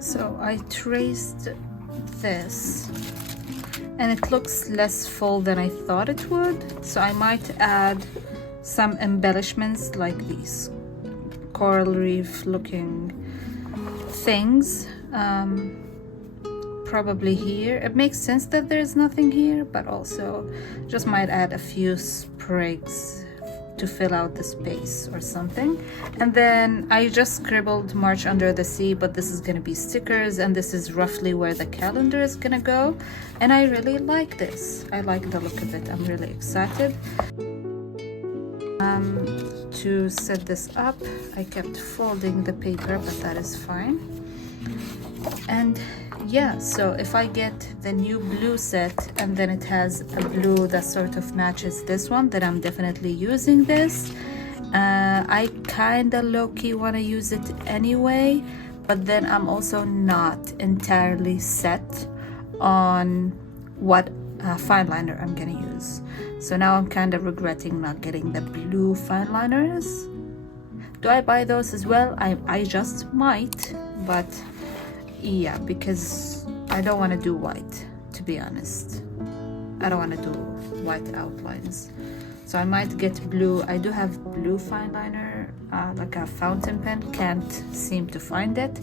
So I traced this, and it looks less full than I thought it would, so I might add some embellishments like these coral reef looking things, probably here. It makes sense that there's nothing here, but also just might add a few sprigs to fill out the space or something. And then I just scribbled March Under the Sea, but this is gonna be stickers, and this is roughly where the calendar is gonna go. And I really like this. I like the look of it. I'm really excited. To set this up, I kept folding the paper, but that is fine. And yeah, so if I get the new blue set and then it has a blue that sort of matches this one, then I'm definitely using this. I kinda low-key want to use it anyway, but then I'm also not entirely set on what fine liner I'm gonna use. So now I'm kind of regretting not getting the blue fine liners. Do I buy those as well? I just might, but yeah, because I don't want to do white, to be honest. I don't want to do white outlines. So I might get blue. I do have blue fine liner, like a fountain pen. Can't seem to find it,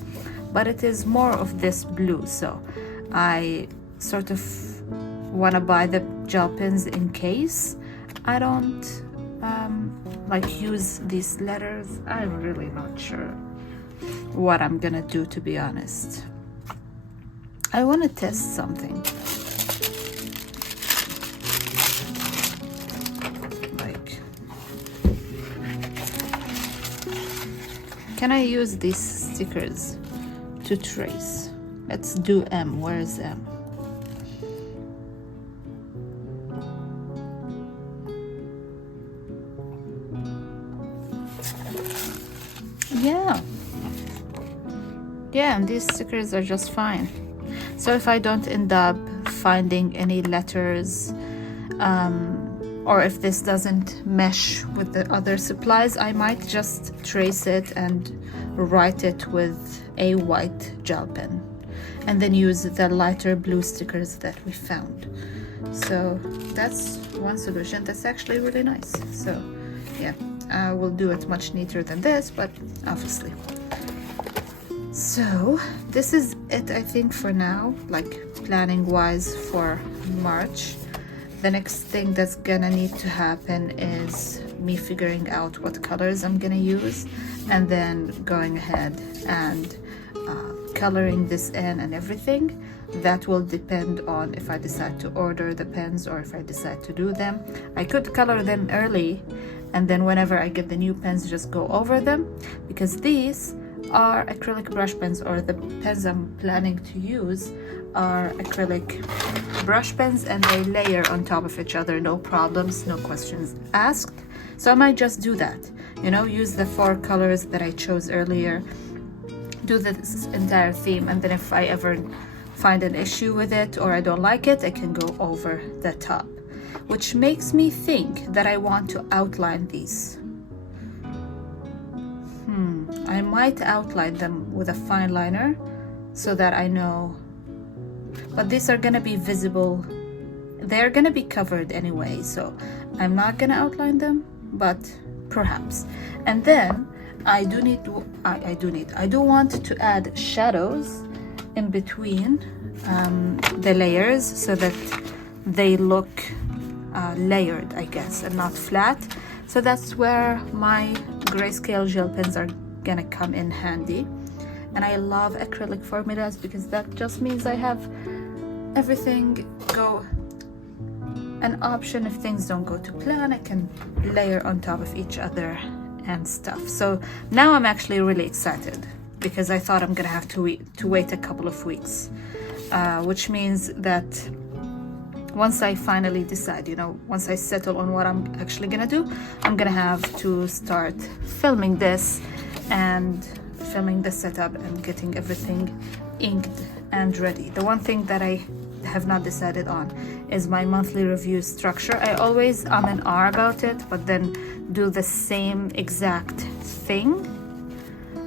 but it is more of this blue. So I sort of want to buy the gel pens in case I don't like use these letters. I'm really not sure what I'm gonna do, to be honest. I want to test something. Like, can I use these stickers to trace? Let's do M. Where is M? Yeah, and these stickers are just fine. So if I don't end up finding any letters, or if this doesn't mesh with the other supplies, I might just trace it and write it with a white gel pen, and then use the lighter blue stickers that we found. So that's one solution that's actually really nice. So yeah, I will do it much neater than this, but obviously. So this is it, I think, for now, like planning wise for March. The next thing that's gonna need to happen is me figuring out what colors I'm gonna use, and then going ahead and coloring this in and everything. That will depend on if I decide to order the pens or if I decide to do them. I could color them early, and then whenever I get the new pens, just go over them, because these are acrylic brush pens, or the pens I'm planning to use are acrylic brush pens, and they layer on top of each other, no problems, no questions asked. So I might just do that, you know, use the 4 colors that I chose earlier, do this entire theme, and then if I ever find an issue with it or I don't like it, I can go over the top, which makes me think that I want to outline these. I might outline them with a fine liner so that I know, but these are gonna be visible. They're gonna be covered anyway, so I'm not gonna outline them, but perhaps. And then I do want to add shadows in between the layers so that they look layered, I guess, and not flat. So that's where my grayscale gel pens are gonna come in handy. And I love acrylic formulas because that just means I have everything go an option. If things don't go to plan, I can layer on top of each other and stuff. So now I'm actually really excited because I thought I'm gonna have to wait a couple of weeks, which means that once I finally decide, you know, once I settle on what I'm actually gonna do, I'm gonna have to start filming this and filming the setup and getting everything inked and ready. The one thing that I have not decided on is my monthly review structure. I always and R about it, but then do the same exact thing.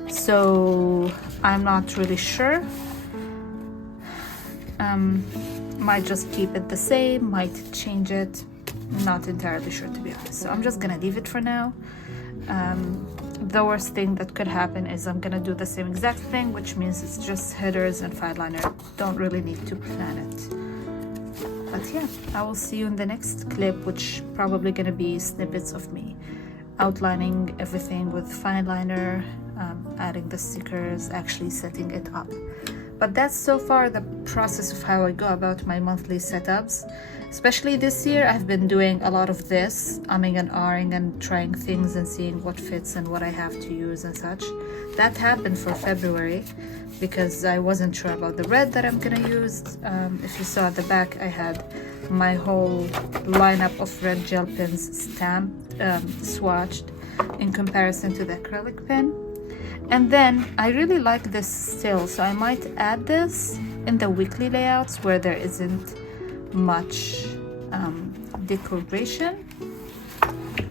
So I'm not really sure. Might just keep it the same, might change it, not entirely sure, to be honest. So I'm just gonna leave it for now. the worst thing that could happen is I'm gonna do the same exact thing, which means it's just headers and fine liner. Don't really need to plan it. But yeah, I will see you in the next clip, which probably gonna be snippets of me outlining everything with fine liner, adding the stickers, actually setting it up. But that's so far the process of how I go about my monthly setups. Especially this year, I've been doing a lot of this, umming and ahhing and trying things and seeing what fits and what I have to use and such. That happened for February because I wasn't sure about the red that I'm gonna use. If you saw at the back, I had my whole lineup of red gel pens stamped, swatched in comparison to the acrylic pen. And then I really like this still, so I might add this in the weekly layouts where there isn't much decoration.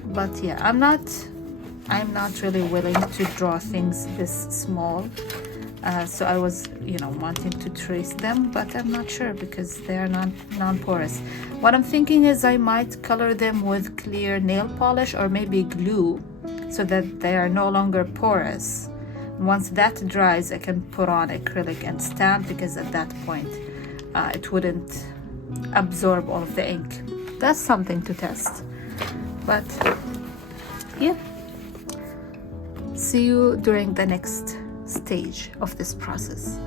But yeah, I'm not really willing to draw things this small, so I was, you know, wanting to trace them, but I'm not sure because they are non-porous. What I'm thinking is I might color them with clear nail polish or maybe glue so that they are no longer porous. Once that dries, I can put on acrylic and stamp, because at that point it wouldn't absorb all of the ink. That's something to test. But yeah, see you during the next stage of this process.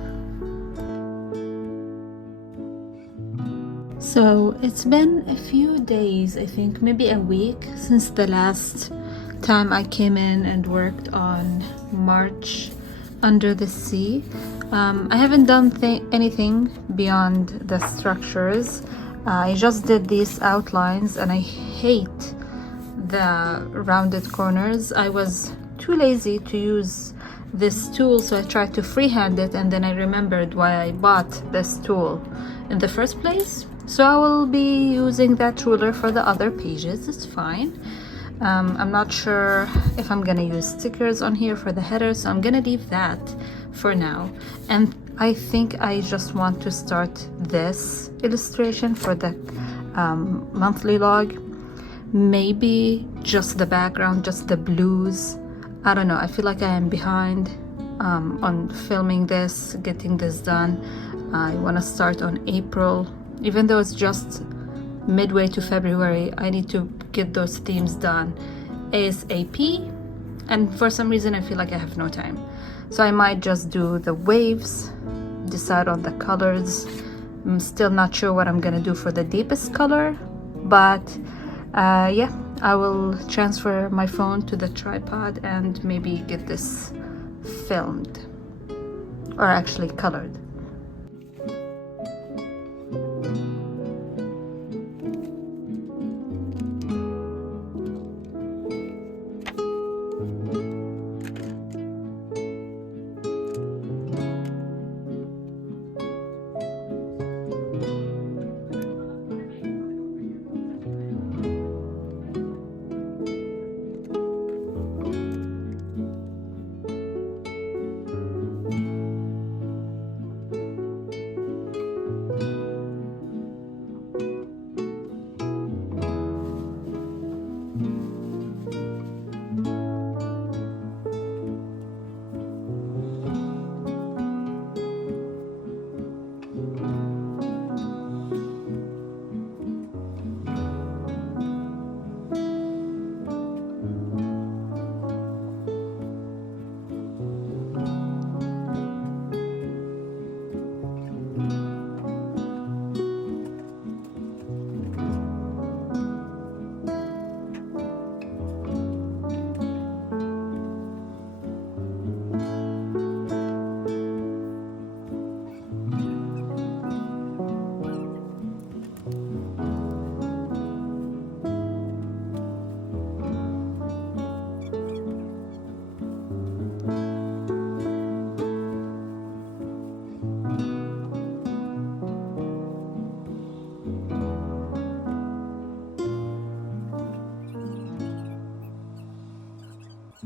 So it's been a few days, I think maybe a week, since the last time I came in and worked on March Under the Sea. I haven't done anything beyond the structures. I just did these outlines and I hate the rounded corners. I was too lazy to use this tool, so I tried to freehand it, and then I remembered why I bought this tool in the first place. So I will be using that ruler for the other pages. It's fine. I'm not sure if I'm gonna use stickers on here for the header, so I'm gonna leave that for now. And I think I just want to start this illustration for the monthly log. Maybe just the background, just the blues. I don't know, I feel like I am behind on filming this, getting this done. I want to start on April, even though it's just midway to February. I need to get those themes done ASAP, and for some reason I feel like I have no time. So I might just do the waves, decide on the colors. I'm still not sure what I'm gonna do for the deepest color, but yeah, I will transfer my phone to the tripod and maybe get this filmed, or actually colored.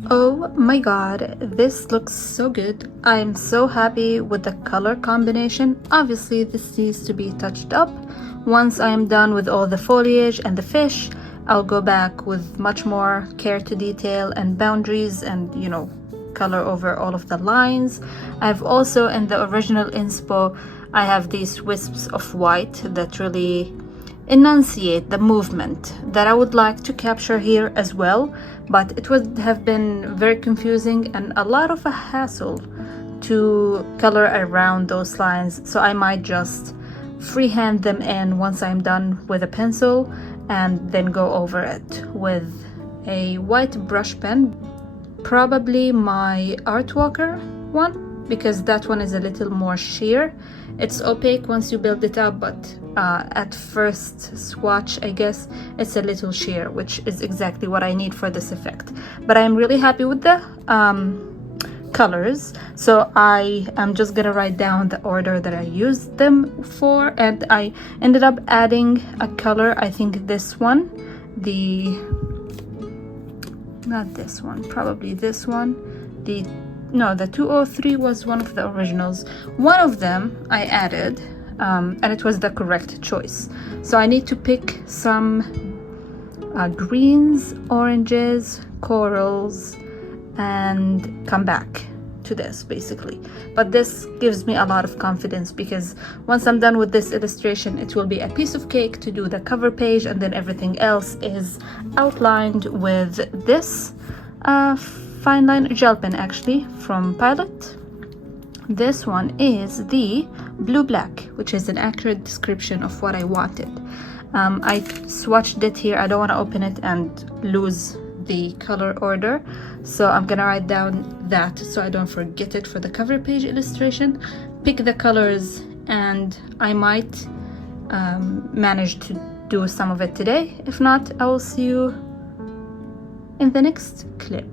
Oh my god, this looks so good. I'm so happy with the color combination. Obviously this needs to be touched up. Once I am done with all the foliage and the fish, I'll go back with much more care to detail and boundaries and, you know, color over all of the lines. I've also, in the original inspo, I have these wisps of white that really enunciate the movement that I would like to capture here as well, but it would have been very confusing and a lot of a hassle to color around those lines, so I might just freehand them in once I'm done with a pencil and then go over it with a white brush pen, probably my Art Walker one, because that one is a little more sheer. It's opaque once you build it up, but at first swatch, I guess, it's a little sheer, which is exactly what I need for this effect. But I'm really happy with the colors, so I am just gonna write down the order that I used them for, and I ended up adding a color. I think this one, not this one, probably this one, the 203 was one of the originals. One of them I added, and it was the correct choice. So I need to pick some greens, oranges, corals, and come back to this basically. But this gives me a lot of confidence because once I'm done with this illustration, it will be a piece of cake to do the cover page, and then everything else is outlined with this fine line gel pen, actually from Pilot. This one is the blue black, which is an accurate description of what I wanted. I swatched it here. I don't want to open it and lose the color order, so I'm gonna write down that so I don't forget it for the cover page illustration. Pick the colors, and I might manage to do some of it today. If not, I will see you in the next clip.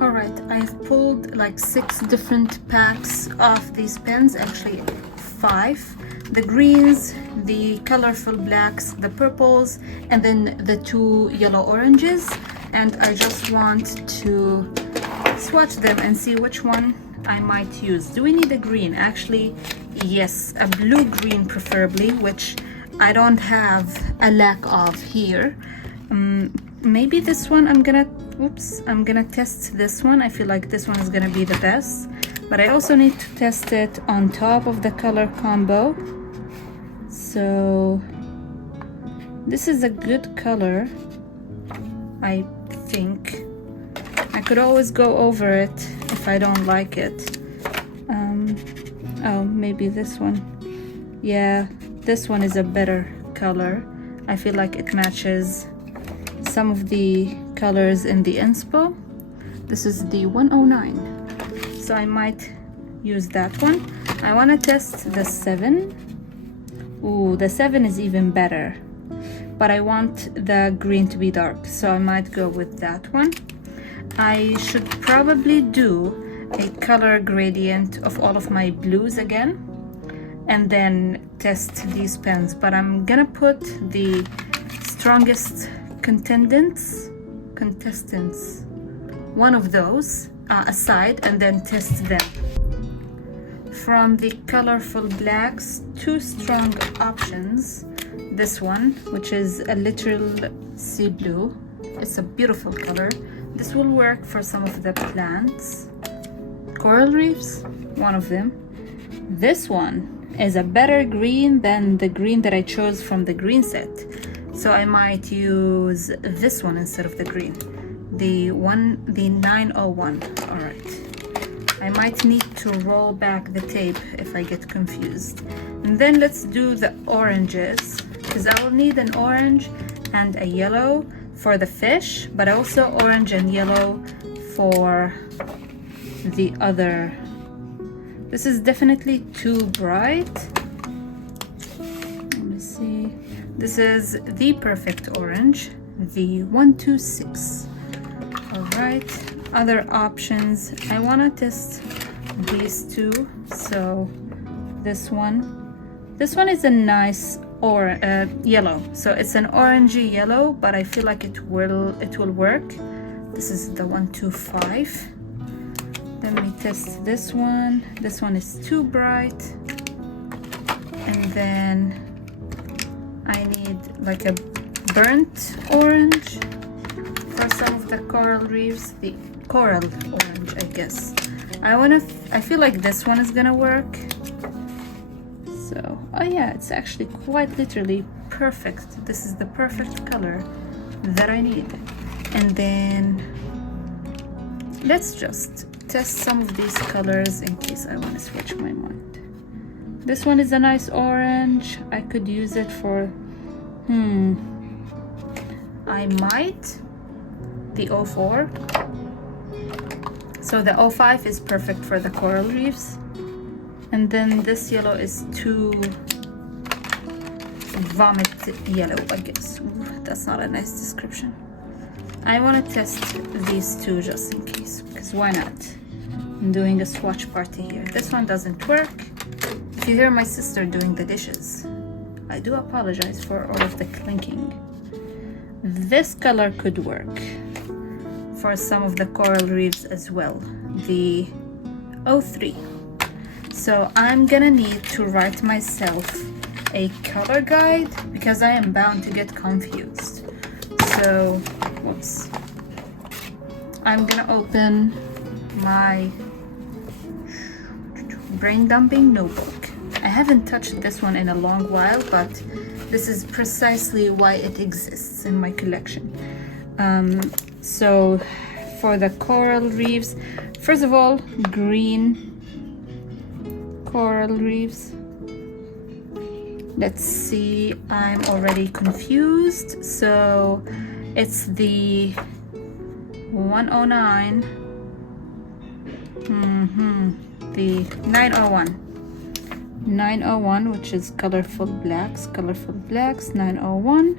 Alright, I've pulled like 6 different packs of these pens, actually 5. The greens, the colorful blacks, the purples, and then the 2 yellow oranges. And I just want to swatch them and see which one I might use. Do we need a green? Actually, yes, a blue-green preferably, which I don't have a lack of here. Maybe this one I'm gonna test this one. I feel like this one is gonna be the best, but I also need to test it on top of the color combo. So this is a good color, I think. I could always go over it if I don't like it. Oh, maybe this one. Yeah, this one is a better color. I feel like it matches some of the colors in the inspo. This is the 109, so I might use that one. I want to test the 7. Ooh, the 7 is even better, but I want the green to be dark, so I might go with that one. I should probably do a color gradient of all of my blues again and then test these pens, but I'm gonna put the strongest contestants, one of those aside, and then test them. From the colorful blacks, 2 strong options. This one, which is a literal sea blue. It's a beautiful color. This will work for some of the plants. Coral reefs, one of them. This one is a better green than the green that I chose from the green set, so I might use this one instead of the green, the 901. All right, I might need to roll back the tape if I get confused. And then let's do the oranges, because I will need an orange and a yellow for the fish, but also orange and yellow for the other. This is definitely too bright. Let me see. This is the perfect orange, the 126. All right, other options. I want to test these 2. So this one is a nice yellow, so it's an orangey yellow, but I feel like it will work. This is the 125. Let me test this one. This one is too bright, and then I need like a burnt orange. For some of the coral reefs, the coral orange, I guess. I feel like this one is gonna work. So, oh yeah, it's actually quite literally perfect. This is the perfect color that I need. And then let's just test some of these colors in case I want to switch my mind. This one is a nice orange. I could use it for, I might, the 04. So the 05 is perfect for the coral reefs. And then this yellow is too vomit yellow, I guess. Ooh, that's not a nice description. I want to test these two just in case, because why not? I'm doing a swatch party here. This one doesn't work. If you hear my sister doing the dishes, I do apologize for all of the clinking. This color could work for some of the coral reefs as well, the 03. So I'm gonna need to write myself a color guide because I am bound to get confused. So, whoops. I'm gonna open my brain dumping notebook. I haven't touched this one in a long while, but this is precisely why it exists in my collection. So for the coral reefs, first of all, green coral reefs. Let's see, I'm already confused. So it's the 109, the 901, which is colorful blacks, 901,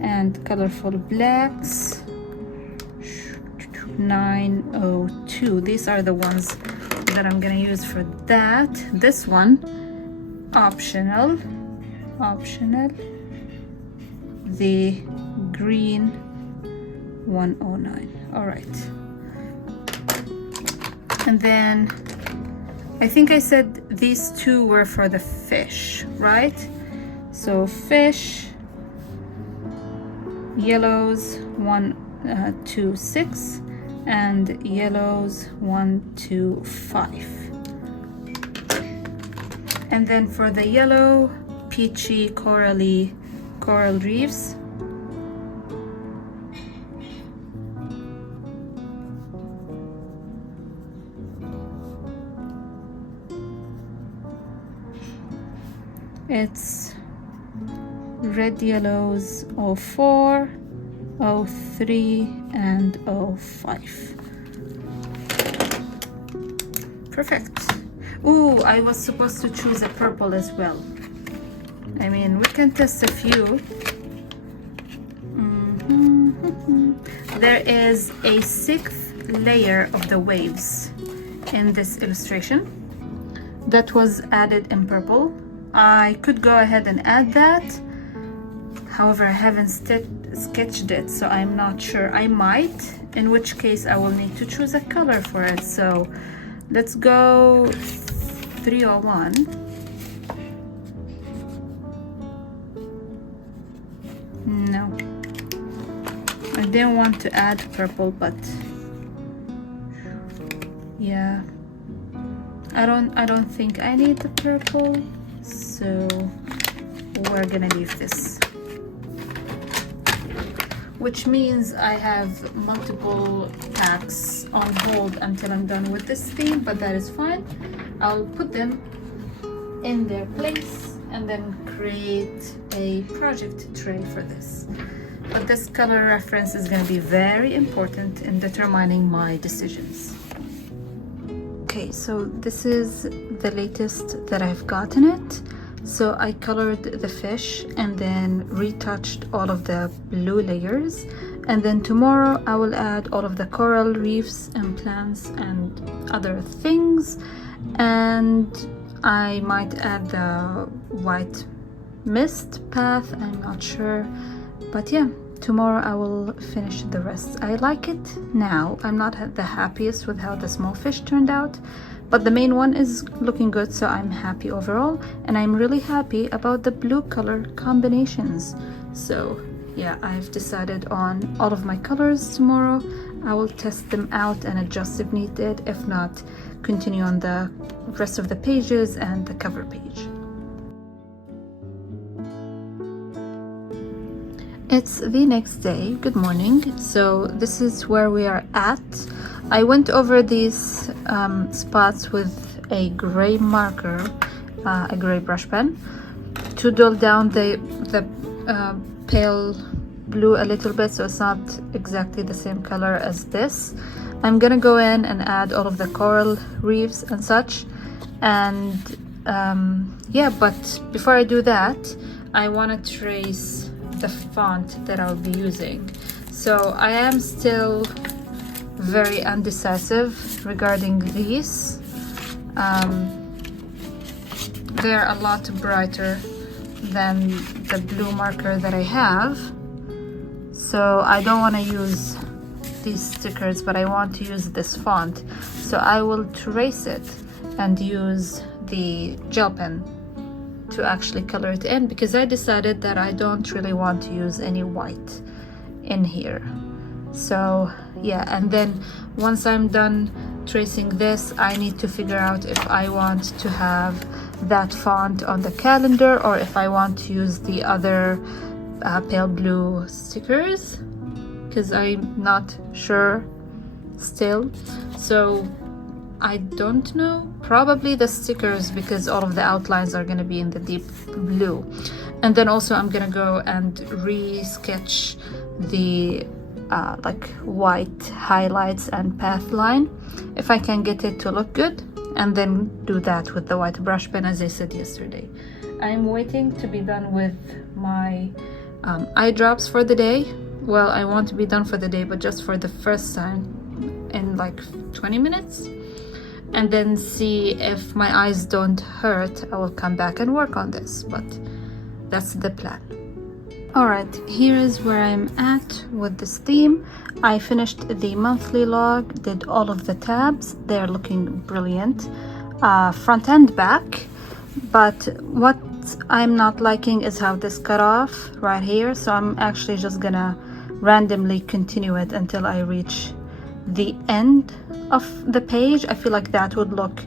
and colorful blacks 902. These are the ones that I'm gonna use for that. This one, optional, the green 109. All right. And then I think I said these two were for the fish, right? So fish, yellows 126 and yellows 125. And then for the yellow, peachy, corally coral reefs, it's red yellows 04, 03, and 05. Perfect. Ooh, I was supposed to choose a purple as well. I mean, we can test a few. There is a 6th layer of the waves in this illustration that was added in purple. I could go ahead and add that. However, I haven't sketched it, so I'm not sure. I might, in which case I will need to choose a color for it. So let's go 301. No, I didn't want to add purple, but yeah, I don't think I need the purple, so we're gonna leave this, which means I have multiple packs on hold until I'm done with this theme, but that is fine. I'll put them in their place and then create a project tray for this. But this color reference is going to be very important in determining my decisions. Okay, so this is the latest that I've gotten it. So I colored the fish and then retouched all of the blue layers. And then tomorrow I will add all of the coral reefs and plants and other things. And I might add the white mist path, I'm not sure. But yeah, tomorrow I will finish the rest. I like it now. I'm not the happiest with how the small fish turned out, but the main one is looking good, so I'm happy overall. And I'm really happy about the blue color combinations. So yeah, I've decided on all of my colors tomorrow. I will test them out and adjust if needed. If not, continue on the rest of the pages and the cover page. It's the next day. Good morning. So this is where we are at. I went over these spots with a gray marker, a gray brush pen, to dull down the pale blue a little bit, so it's not exactly the same color as this. I'm gonna go in and add all of the coral reefs and such, and yeah, but before I do that, I want to trace the font that I'll be using. So I am still very undecisive regarding these. They're a lot brighter than the blue marker that I have, so I don't want to use these stickers, but I want to use this font, so I will trace it and use the gel pen to actually color it in, because I decided that I don't really want to use any white in here. So yeah, and then once I'm done tracing this, I need to figure out if I want to have that font on the calendar or if I want to use the other pale blue stickers, because I'm not sure still. So I don't know, probably the stickers, because all of the outlines are going to be in the deep blue. And then also I'm going to go and re-sketch the like white highlights and path line, if I can get it to look good, and then do that with the white brush pen as I said yesterday. I'm waiting to be done with my eye drops for the day. Well, I want to be done for the day, but just for the first time in like 20 minutes. And then see if my eyes don't hurt, I will come back and work on this, but that's the plan. Alright, here is where I'm at with this theme. I finished the monthly log, did all of the tabs. They're looking brilliant, front and back. But what I'm not liking is how this cut off right here, so I'm actually just gonna randomly continue it until I reach the end of the page. I feel like that would look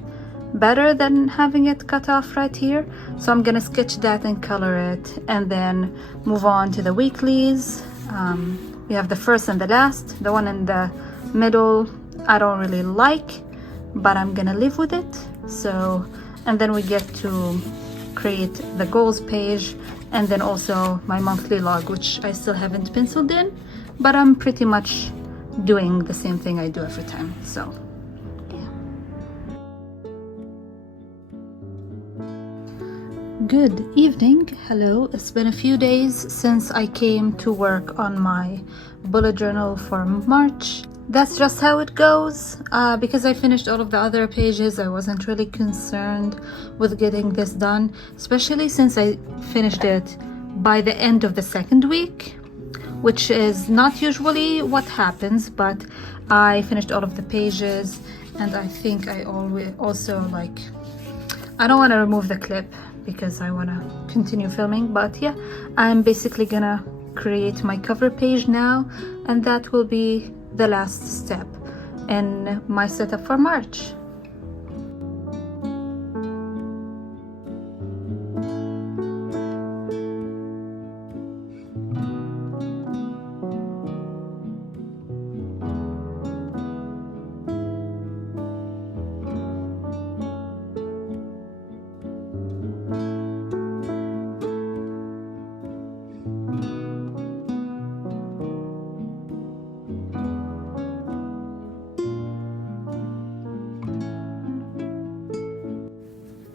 better than having it cut off right here, so I'm gonna sketch that and color it, and then move on to the weeklies. We have the first and the last. The one in the middle I don't really like, but I'm gonna live with it. So, and then we get to create the goals page, and then also my monthly log, which I still haven't penciled in, but I'm pretty much doing the same thing I do every time. So yeah. Good evening. Hello. It's been a few days since I came to work on my bullet journal for March. That's just how it goes. Because I finished all of the other pages, I wasn't really concerned with getting this done, especially since I finished it by the end of the second week, which is not usually what happens, but I finished all of the pages, and I think I also like, I don't want to remove the clip because I want to continue filming, but yeah, I'm basically gonna create my cover page now, and that will be the last step in my setup for March.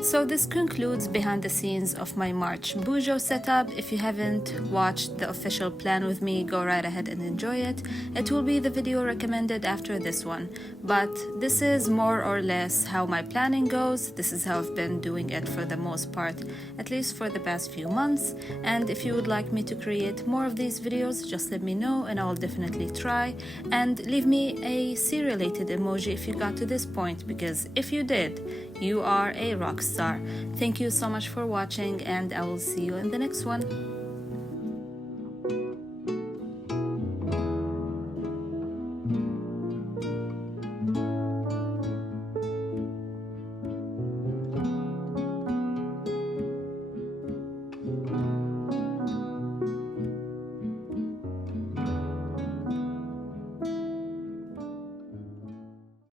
So this concludes behind the scenes of my March BuJo setup. If you haven't watched the official plan with me, go right ahead and enjoy it. It will be the video recommended after this one. But this is more or less how my planning goes. This is how I've been doing it for the most part, at least for the past few months. And if you would like me to create more of these videos, just let me know and I will definitely try. And leave me a C-related emoji if you got to this point, because if you did, you are a rock star. Thank you so much for watching, and I will see you in the next one.